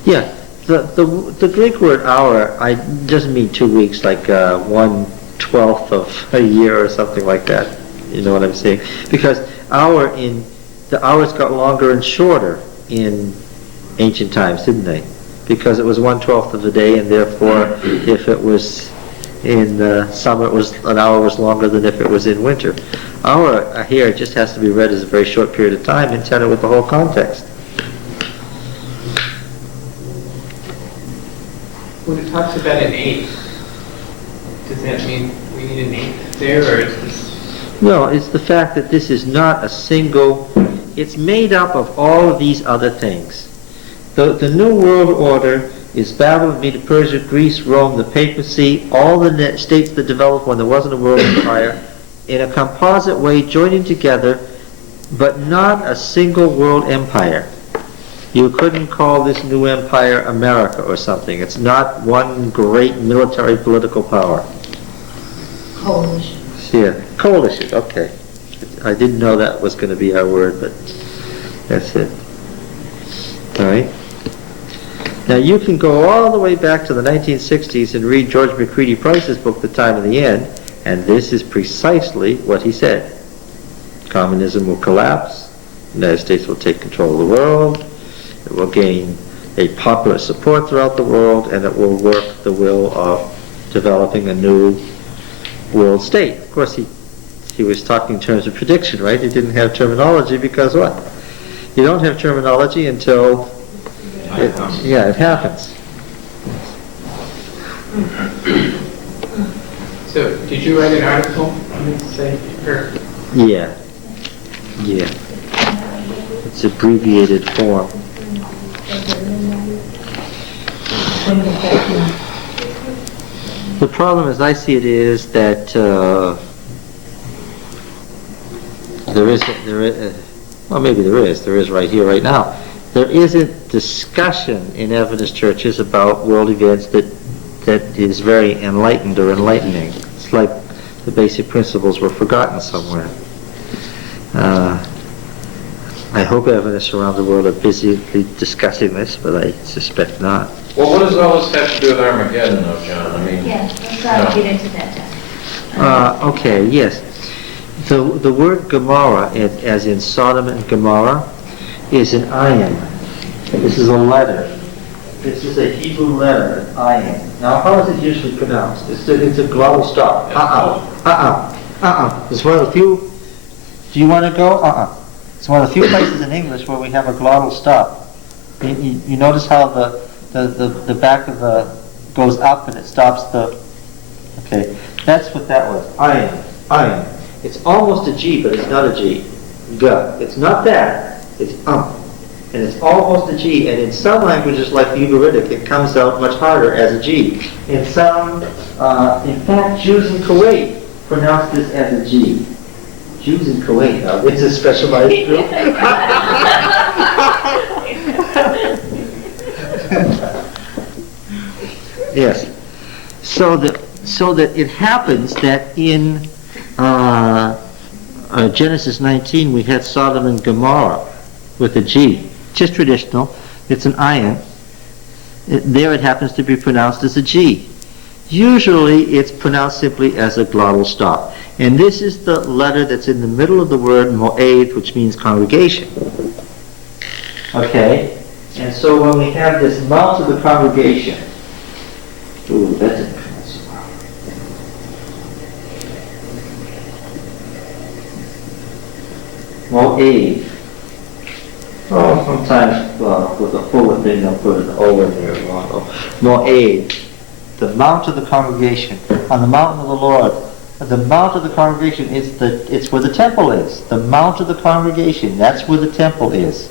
Yeah. The Greek word hour doesn't mean 2 weeks, like 1/12 of a year or something like that. You know what I'm saying? Because the hours got longer and shorter in ancient times, didn't they? Because it was 1/12 of the day, and therefore, if it was in summer, an hour was longer than if it was in winter. Hour here just has to be read as a very short period of time, intended with the whole context. When it talks about an eighth, does that mean we need an eighth there, or is this? No, it's the fact that this is not a single, it's made up of all of these other things. The New World Order is Babylon, Medo Persia, Greece, Rome, the papacy, all the states that developed when there wasn't a world empire, in a composite way joining together, but not a single world empire. You couldn't call this new empire America or something. It's not one great military political power. Coalition. Yeah, coalition, okay. I didn't know that was going to be our word, but that's it. All right. Now you can go all the way back to the 1960s and read George McCready Price's book, The Time of the End, and this is precisely what he said. Communism will collapse, the United States will take control of the world, it will gain a popular support throughout the world, and it will work the will of developing a new world state. Of course, he was talking in terms of prediction, right? He didn't have terminology because what? You don't have terminology until it happens. So, did you write an article on this site? Or? Yeah. It's abbreviated form. The problem as I see it is that there is right here, right now. There isn't discussion in Adventist churches about world events that is very enlightened or enlightening. It's like the basic principles were forgotten somewhere. I hope Adventists around the world are busily discussing this, but I suspect not. Well, what does all this have to do with Armageddon, though, John? I mean, Yes, let's get into that, John. Okay, yes. The word Gomorrah, as in Sodom and Gomorrah, is an ayin. This is a letter. This is a Hebrew letter, an ayin. Now, how is it usually pronounced? It's a glottal stop. It's one of the few. Do you want to go? It's one of the few places in English where we have a glottal stop. You notice how the back of the goes up and it stops the. Okay, that's what that was. Ayin. It's almost a G, but it's not a G. G. It's not that. It's and it's almost a G. And in some languages, like the Ugaritic, it comes out much harder as a G. In some, in fact, Jews in Kuwait pronounce this as a G. Jews in Kuwait. Now, it's a specialized group. Yes. So that it happens that in Genesis 19 we had Sodom and Gomorrah with a G. Just traditional. It's an ayin. There it happens to be pronounced as a G. Usually it's pronounced simply as a glottal stop. And this is the letter that's in the middle of the word moed, which means congregation. Okay? And so when we have this mount of the congregation, ooh, that didn't come out so well. Mo'ed. Oh, sometimes with a fuller thing they'll put an O in there. Mo'ed. The mount of the congregation. On the mountain of the Lord. The mount of the congregation is it's where the temple is. The mount of the congregation, that's where the temple is.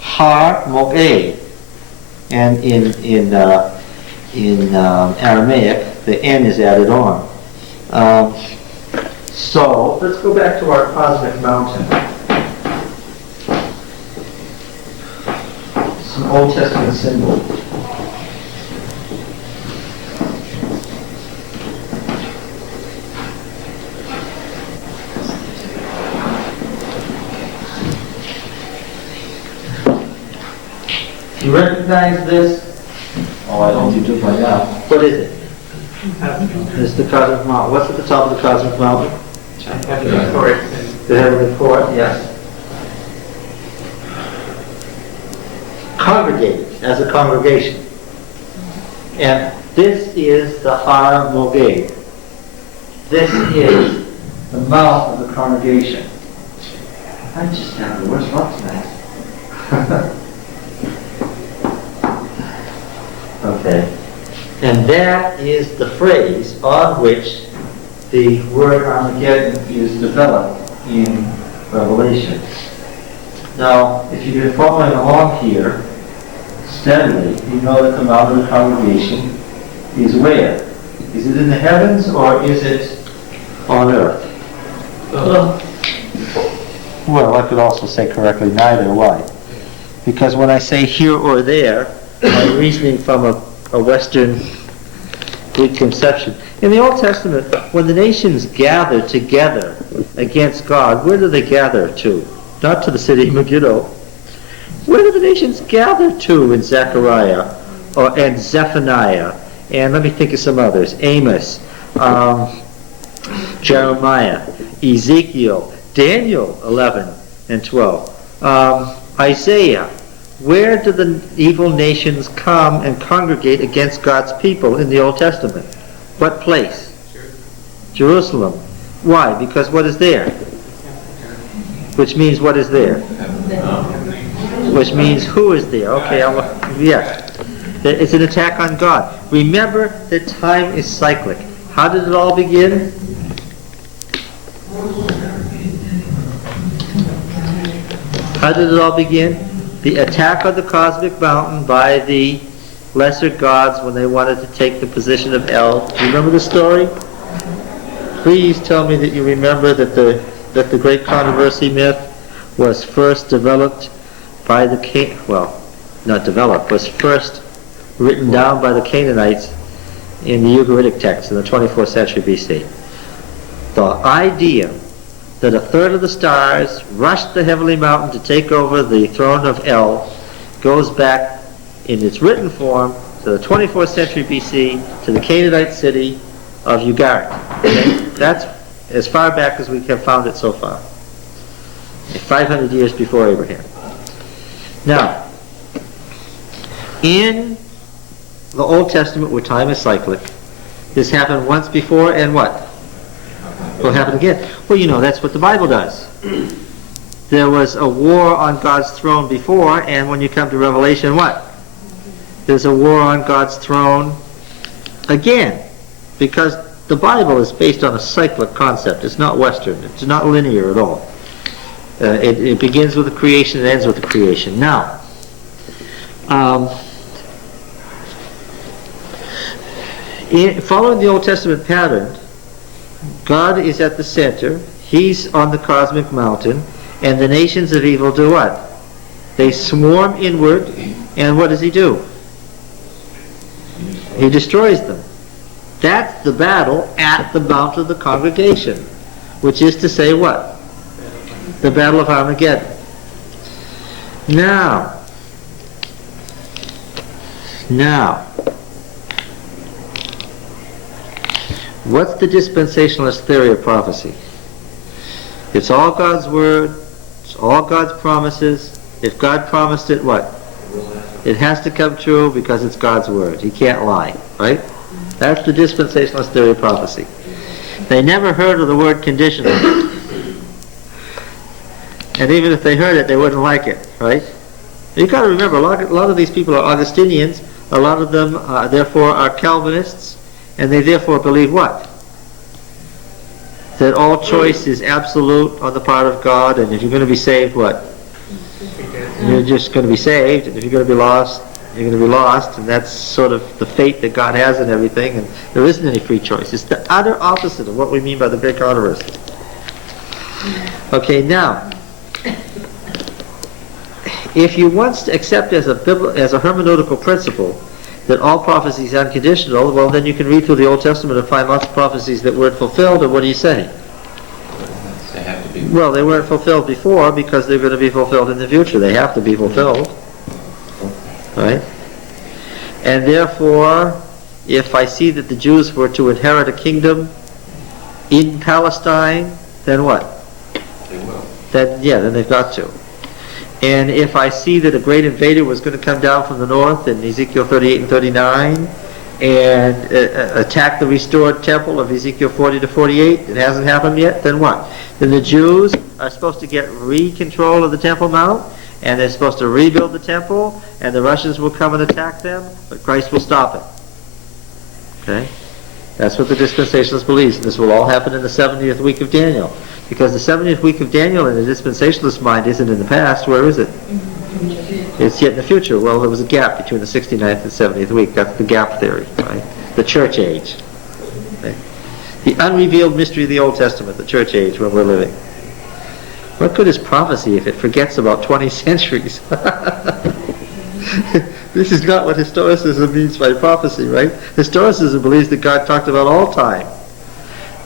Har Mo'ed. And in Aramaic, the N is added on. So let's go back to our cosmic mountain. Some Old Testament symbol. You recognize this? Oh, I don't think you do by now. What is it? It's the cosmic mountain. What's at the top of the cosmic mountain? Heavenly court. The heavenly court, yes. Congregate as a congregation. And this is the Har Mo'ed. This is the mouth of the congregation. I just have the worst luck tonight. Okay. And that is the phrase on which the word Armageddon is developed in Revelation. Now, if you've been following along here steadily, you know that the mount of the congregation is where? Is it in the heavens or is it on earth? Well, I could also say correctly neither. Why? Because when I say here or there, I'm reasoning from a Western Greek conception. In the Old Testament, when the nations gather together against God, where do they gather to? Not to the city of Megiddo. Where do the nations gather to in Zechariah and Zephaniah? And let me think of some others. Amos, Jeremiah, Ezekiel, Daniel 11 and 12, Isaiah. Where do the evil nations come and congregate against God's people in the Old Testament? What place? Jerusalem. Why? Because what is there? Which means what is there? Which means who is there? Okay, yes. It's an attack on God. Remember that time is cyclic. How did it all begin? How did it all begin? The attack on the cosmic mountain by the lesser gods when they wanted to take the position of El. Do you remember the story? Please tell me that you remember that the great controversy myth was first developed by the was first written down by the Canaanites in the Ugaritic text in the 24th century BC. The idea that a third of the stars rushed the heavenly mountain to take over the throne of El goes back in its written form to the 24th century BC to the Canaanite city of Ugarit. Okay? That's as far back as we have found it so far. 500 years before Abraham. Now, in the Old Testament where time is cyclic, this happened once before and what? Will happen again. Well, you know, that's what the Bible does. There was a war on God's throne before, and when you come to Revelation, what? There's a war on God's throne again. Because the Bible is based on a cyclic concept. It's not Western. It's not linear at all. It begins with the creation and ends with the creation. Now, following the Old Testament pattern, God is at the center, He's on the cosmic mountain, and the nations of evil do what? They swarm inward, and what does He do? He destroys them. That's the battle at the mount of the congregation, which is to say what? The battle of Armageddon. Now, what's the dispensationalist theory of prophecy? It's all God's word, it's all God's promises. If God promised it, what? It has to come true because it's God's word. He can't lie, right? That's the dispensationalist theory of prophecy. They never heard of the word conditional. And even if they heard it, they wouldn't like it, right? You've got to remember, a lot of these people are Augustinians. A lot of them, therefore, are Calvinists. And they therefore believe what? That all choice is absolute on the part of God, and if you're going to be saved, what? You're just going to be saved, and if you're going to be lost, you're going to be lost, and that's sort of the fate that God has and everything, and there isn't any free choice. It's the utter opposite of what we mean by the great controversy. Okay, now, if you want to accept as a hermeneutical principle that all prophecy is unconditional, well, then you can read through the Old Testament and find lots of prophecies that weren't fulfilled, and what do you say? They have to be. Well, they weren't fulfilled before because they're going to be fulfilled in the future. They have to be fulfilled. Right? And therefore, if I see that the Jews were to inherit a kingdom in Palestine, then what? They will. Then they've got to. And if I see that a great invader was going to come down from the north in Ezekiel 38 and 39 and attack the restored temple of Ezekiel 40 to 48, it hasn't happened yet, then what? Then the Jews are supposed to get re-control of the Temple Mount, and they're supposed to rebuild the temple, and the Russians will come and attack them, but Christ will stop it. Okay? That's what the dispensationalist believes, and this will all happen in the 70th week of Daniel. Because the 70th week of Daniel in the dispensationalist mind isn't in the past. Where is it? It's yet in the future. Well, there was a gap between the 69th and 70th week. That's the gap theory, right? The church age. Okay? The unrevealed mystery of the Old Testament, the church age when we're living. What good is prophecy if it forgets about 20 centuries? This is not what historicism means by prophecy, right? Historicism believes that God talked about all time.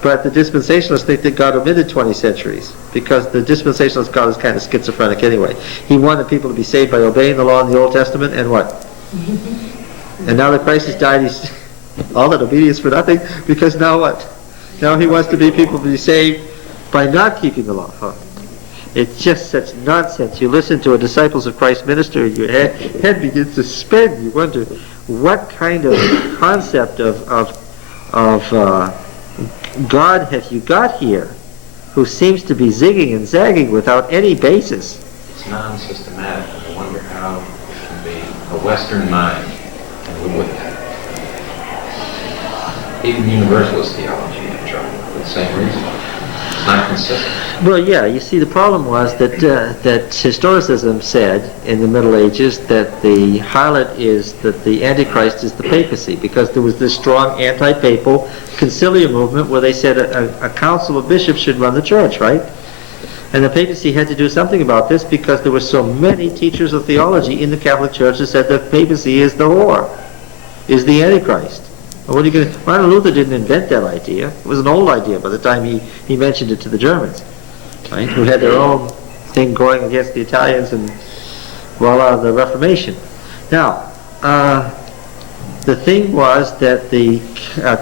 But the dispensationalists think that God omitted 20 centuries because the dispensationalist God is kind of schizophrenic anyway. He wanted people to be saved by obeying the law in the Old Testament, and what? And now that Christ has died, he's all that obedience for nothing, because now what? Now he wants people to be saved by not keeping the law. Huh? It's just such nonsense. You listen to a Disciples of Christ minister, and your head begins to spin. You wonder, what kind of concept of God have you got here who seems to be zigging and zagging without any basis? It's non-systematic, and I wonder how it can be a Western mind and live with it. Even universalist theology had trouble for the same reason. It's not consistent. Well, yeah, you see, the problem was that historicism said in the Middle Ages that the harlot that the Antichrist is the papacy, because there was this strong anti-papal conciliar movement where they said a council of bishops should run the church, right? And the papacy had to do something about this because there were so many teachers of theology in the Catholic Church that said the papacy is the whore, is the Antichrist. Well, what are you going to? Martin Luther didn't invent that idea. It was an old idea by the time he mentioned it to the Germans, right? Who had their own thing going against the Italians, and voila, the Reformation. Now, the thing was that the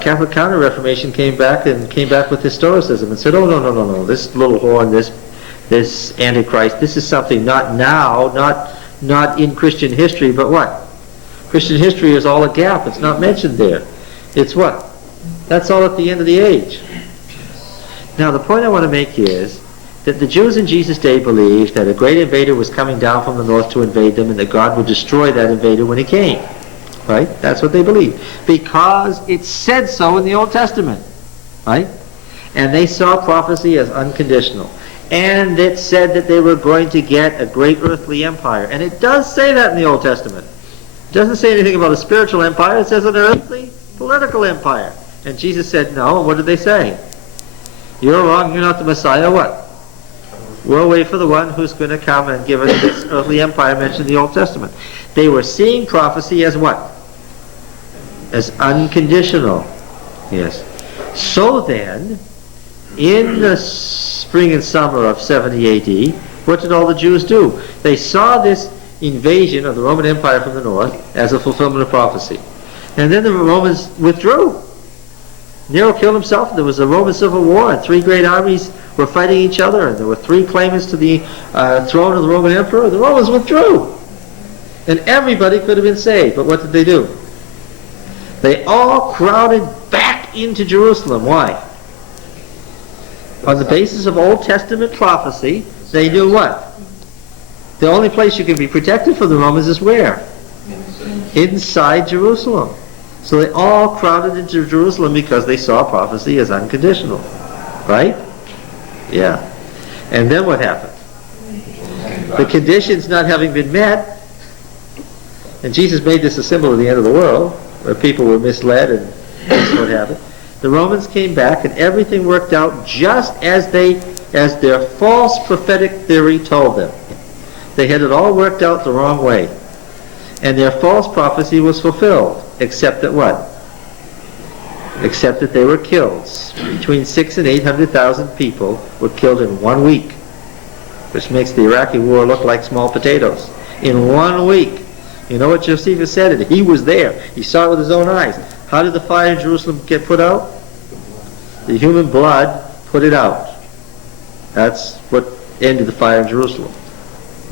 Catholic Counter-Reformation came back with historicism and said, oh, no, this little horn, this Antichrist, this is something not now, not in Christian history, but what? Christian history is all a gap. It's not mentioned there. It's what? That's all at the end of the age. Now, the point I want to make is that the Jews in Jesus' day believed that a great invader was coming down from the north to invade them, and that God would destroy that invader when he came. Right? That's what they believed. Because it said so in the Old Testament. Right? And they saw prophecy as unconditional. And it said that they were going to get a great earthly empire. And it does say that in the Old Testament. It doesn't say anything about a spiritual empire. It says an earthly political empire. And Jesus said no. And what did they say? You're wrong. You're not the Messiah. What? We'll wait for the one who's going to come and give us this earthly empire mentioned in the Old Testament. They were seeing prophecy as what? As unconditional. Yes. So then, in the spring and summer of 70 AD, what did all the Jews do? They saw this invasion of the Roman Empire from the north as a fulfillment of prophecy. And then the Romans withdrew. Nero killed himself. There was a Roman civil war, and 3 great armies were fighting each other, and there were 3 claimants to the throne of the Roman emperor. The Romans withdrew. And everybody could have been saved, but what did they do? They all crowded back into Jerusalem. Why? On the basis of Old Testament prophecy, they knew what? The only place you can be protected from the Romans is where? Inside Jerusalem. So they all crowded into Jerusalem because they saw prophecy as unconditional. Right? Yeah. And then what happened? The conditions not having been met, and Jesus made this a symbol of the end of the world, where people were misled and that's what happened. The Romans came back and everything worked out just as their false prophetic theory told them. They had it all worked out the wrong way. And their false prophecy was fulfilled, except that what? Except that they were killed. Between 600,000 and 800,000 people were killed in 1 week, which makes the Iraqi war look like small potatoes. In 1 week. You know what Josephus said? He was there. He saw it with his own eyes. How did the fire in Jerusalem get put out? The human blood put it out. That's what ended the fire in Jerusalem.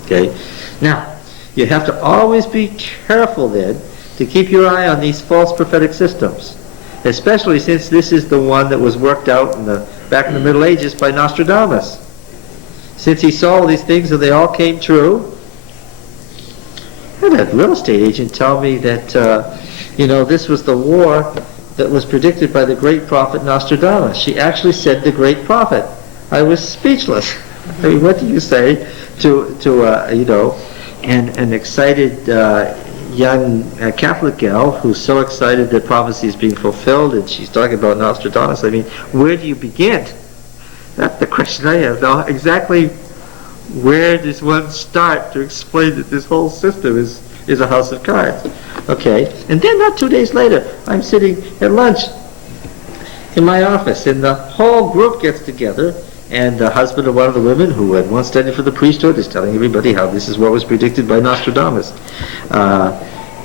Okay? Now, you have to always be careful then to keep your eye on these false prophetic systems, especially since this is the one that was worked out back in the Middle Ages by Nostradamus. Since he saw all these things and they all came true, I had a real estate agent tell me that, this was the war that was predicted by the great prophet Nostradamus. She actually said the great prophet. I was speechless. I mean, what do you say to an excited young Catholic gal who's so excited that prophecy is being fulfilled and she's talking about Nostradamus? I mean, where do you begin? That's the question I have now. Exactly where does one start to explain that this whole system is a house of cards? Okay, and then not 2 days later, I'm sitting at lunch in my office, and the whole group gets together, and the husband of one of the women who had once studied for the priesthood is telling everybody how this is what was predicted by Nostradamus.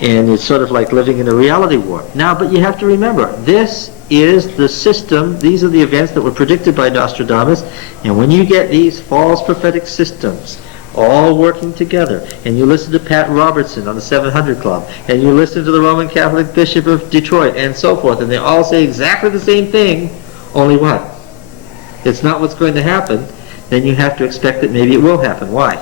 And it's sort of like living in a reality warp. Now, but you have to remember, this is the system, these are the events that were predicted by Nostradamus, and when you get these false prophetic systems all working together, and you listen to Pat Robertson on the 700 Club, and you listen to the Roman Catholic Bishop of Detroit, and so forth, and they all say exactly the same thing, only what? It's not what's going to happen, then you have to expect that maybe it will happen. Why?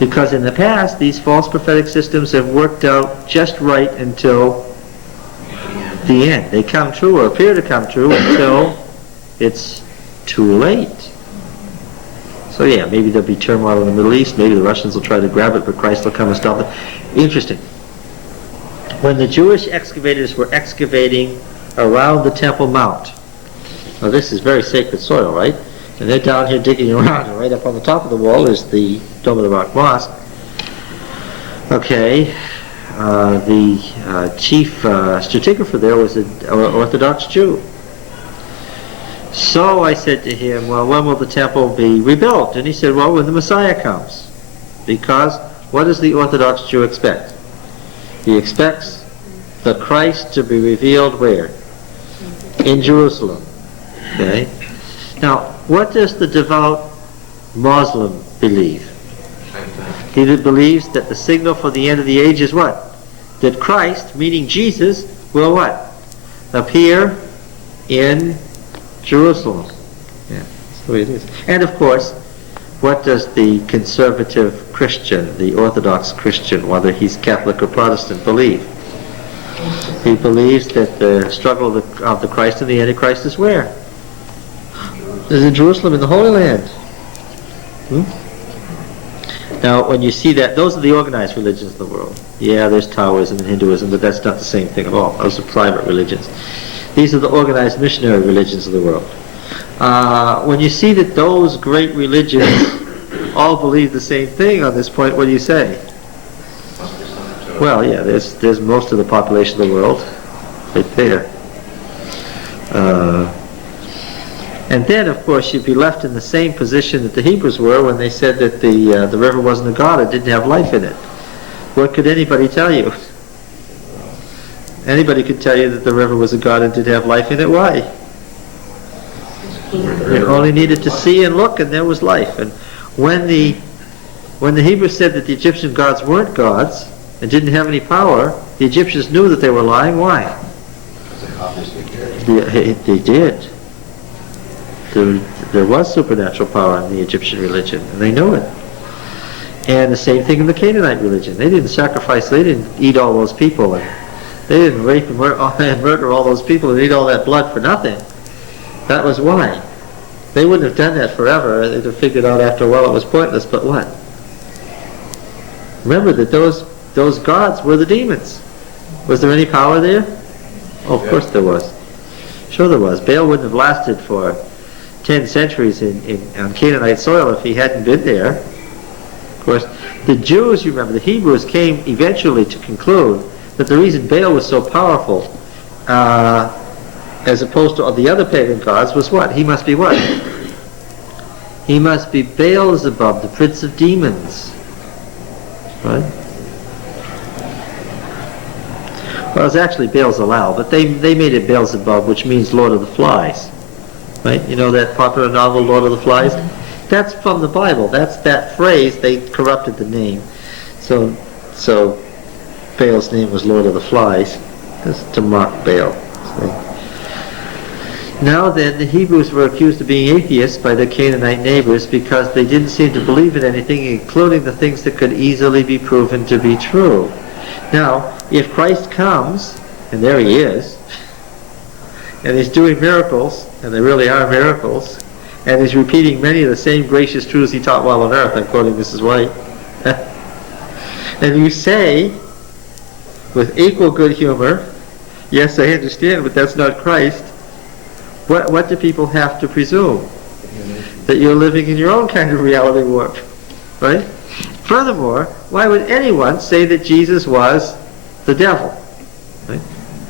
Because in the past, these false prophetic systems have worked out just right until the end. They come true or appear to come true until it's too late. So yeah, maybe there'll be turmoil in the Middle East, maybe the Russians will try to grab it, but Christ will come and stop it. Interesting. When the Jewish excavators were excavating around the Temple Mount, now this is very sacred soil, right? And they're down here digging around, and right up on the top of the wall is the Dome of the Rock Mosque. Okay, the chief stratigrapher there was an Orthodox Jew. So I said to him, well, when will the temple be rebuilt? And he said, well, when the Messiah comes. Because what does the Orthodox Jew expect? He expects the Christ to be revealed where? In Jerusalem. Okay? Now, what does the devout Muslim believe? He believes that the signal for the end of the age is what? That Christ, meaning Jesus, will what? Appear in Jerusalem. Yeah, that's the way it is. And of course, what does the conservative Christian, the Orthodox Christian, whether he's Catholic or Protestant, believe? He believes that the struggle of the Christ and the Antichrist is where? Is in Jerusalem, in the Holy Land. Now, when you see that, those are the organized religions of the world. Yeah, there's Taoism and Hinduism, but that's not the same thing at all. Those are private religions. These are the organized missionary religions of the world. When you see that those great religions all believe the same thing on this point, what do you say? Well, yeah, there's most of the population of the world right there. And then, of course, you'd be left in the same position that the Hebrews were when they said that the river wasn't a god, it didn't have life in it. What could anybody tell you? Anybody could tell you that the river was a god and did have life in it. Why? You only needed to see and look, and there was life. And when When the Hebrews said that the Egyptian gods weren't gods and didn't have any power, the Egyptians knew that they were lying. Why? Because they obviously did. They did. There was supernatural power in the Egyptian religion, and they knew it. And the same thing in the Canaanite religion. They didn't sacrifice, they didn't eat all those people, and they didn't rape and murder all those people and eat all that blood for nothing. That was why. They wouldn't have done that forever. They'd have figured out after a while it was pointless, but what? Remember that those gods were the demons. Was there any power there? Oh, of course there was. Sure there was. Baal wouldn't have lasted for 10 centuries on Canaanite soil if he hadn't been there. Of course, the Jews, you remember, the Hebrews came eventually to conclude that the reason Baal was so powerful, as opposed to the other pagan gods, was what? He must be what? He must be Beelzebub, the prince of demons. Right? Well, it's actually Beelzebub, but they made it Beelzebub, which means Lord of the Flies. Right? You know that popular novel, Lord of the Flies? That's from the Bible. That's that phrase. They corrupted the name. So Baal's name was Lord of the Flies. That's to mock Baal. Now then, the Hebrews were accused of being atheists by their Canaanite neighbors because they didn't seem to believe in anything, including the things that could easily be proven to be true. Now, if Christ comes, and there he is, and he's doing miracles, and they really are miracles, and he's repeating many of the same gracious truths he taught while on earth, I'm quoting Mrs. White, and you say, with equal good humor, yes, I understand, but that's not Christ, what do people have to presume? That you're living in your own kind of reality warp, right? Furthermore, why would anyone say that Jesus was the devil? Right?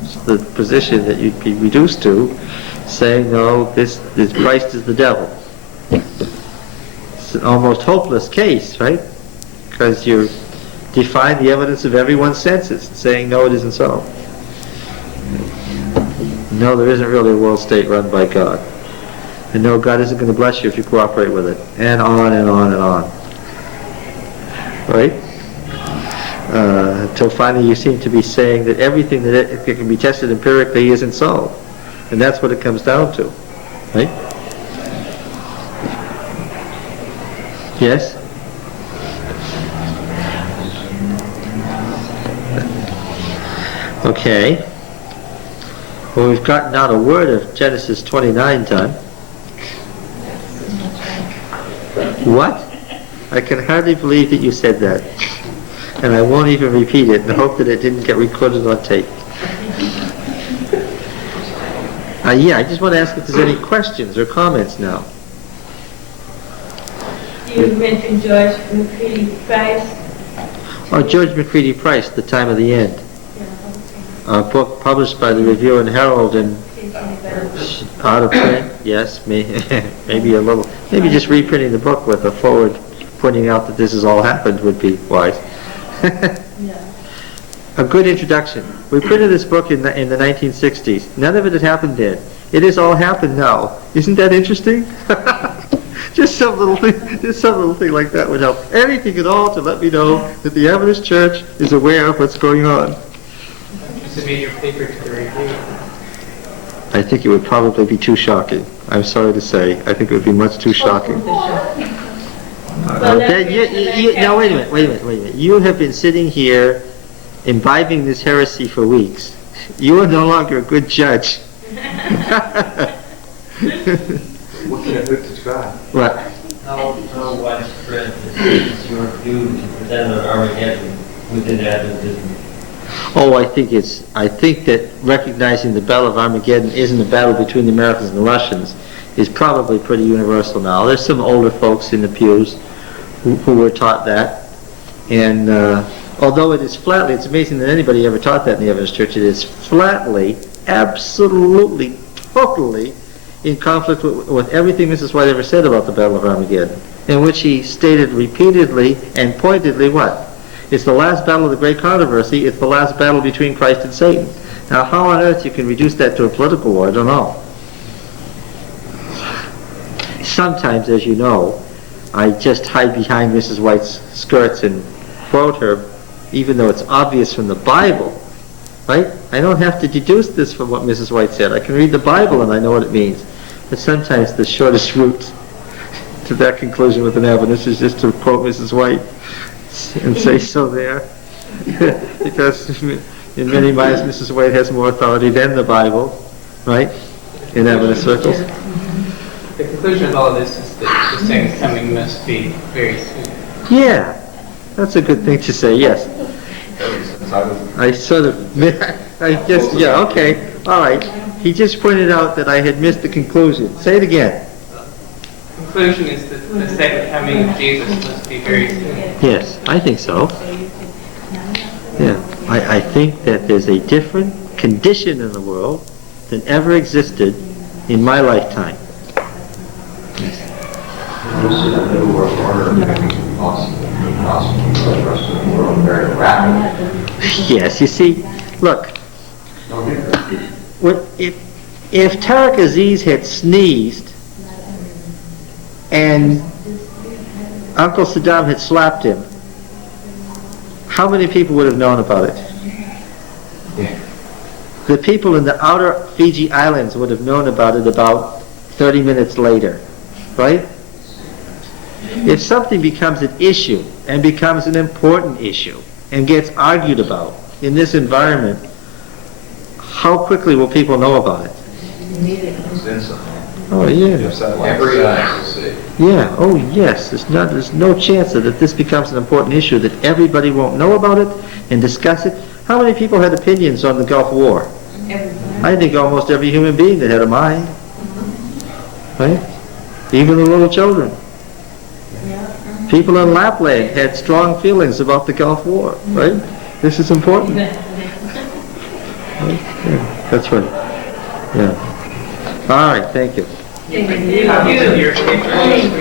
It's the position that you'd be reduced to, saying, no, this Christ is the devil. It's an almost hopeless case, right? Because you're defying the evidence of everyone's senses, saying, no, it isn't so. No, there isn't really a world state run by God. And no, God isn't going to bless you if you cooperate with it. And on and on and on. Right? Until finally you seem to be saying that everything that it can be tested empirically isn't so. And that's what it comes down to. Right? Yes? Okay. Well, we've gotten out a word of Genesis 29 done. What? I can hardly believe that you said that. And I won't even repeat it and hope that it didn't get recorded on tape. Yeah, I just want to ask if there's any questions or comments now. You mentioned George McCready Price. Oh, George McCready Price, The Time of the End. A book published by the Review and Herald and out of print, yes, maybe a little, maybe just reprinting the book with a forward pointing out that this has all happened would be wise. A good introduction. We printed this book in the 1960s. None of it had happened then. It has all happened now. Isn't that interesting? Just some little thing like that would help. Anything at all to let me know that the Adventist Church is aware of what's going on. Submit your paper to the review. I think it would probably be too shocking. I'm sorry to say. I think it would be much too shocking. No, wait a minute. You have been sitting here imbibing this heresy for weeks. You are no longer a good judge. What can it hurt to try? What? How widespread is your view to present on Armageddon within Adventism? Oh, I think that recognizing the Battle of Armageddon isn't a battle between the Americans and the Russians is probably pretty universal now. There's some older folks in the pews who were taught that. And although it is flatly, it's amazing that anybody ever taught that in the Adventist Church, it is flatly, absolutely, totally in conflict with everything Mrs. White ever said about the Battle of Armageddon, in which he stated repeatedly and pointedly what? It's the last battle of the great controversy. It's the last battle between Christ and Satan. Now, how on earth you can reduce that to a political war, I don't know. Sometimes, as you know, I just hide behind Mrs. White's skirts and quote her, even though it's obvious from the Bible, right? I don't have to deduce this from what Mrs. White said. I can read the Bible and I know what it means. But sometimes the shortest route to that conclusion with an evidence is just to quote Mrs. White and say so there. Because in many minds, Mrs. White has more authority than the Bible, right? In evidence circles. The conclusion of all of this is that the second coming must be very soon. Yeah, that's a good thing to say, yes. I sort of, I guess, yeah, okay, all right. He just pointed out that I had missed the conclusion. Say it again. The conclusion is that the second coming of Jesus must be very soon. Yes, I think so. Yeah, I think that there's a different condition in the world than ever existed in my lifetime. You see that new world order becoming possible for the rest of the world very rapidly. Yes, you see, look, if Tariq Aziz had sneezed and Uncle Sadam had slapped him, how many people would have known about it? Yeah. The people in the outer Fiji Islands would have known about it about 30 minutes later, right? If something becomes an issue and becomes an important issue and gets argued about in this environment, how quickly will people know about it? It's instant. Oh yeah. Every eye will see. Yeah, oh yes, there's no chance that if this becomes an important issue that everybody won't know about it and discuss it. How many people had opinions on the Gulf War? I think almost every human being that had a mind. Right? Even the little children. People in Lapland had strong feelings about the Gulf War, right? This is important. Right? Yeah, that's right. Yeah. All right, thank you. Copies of your papers.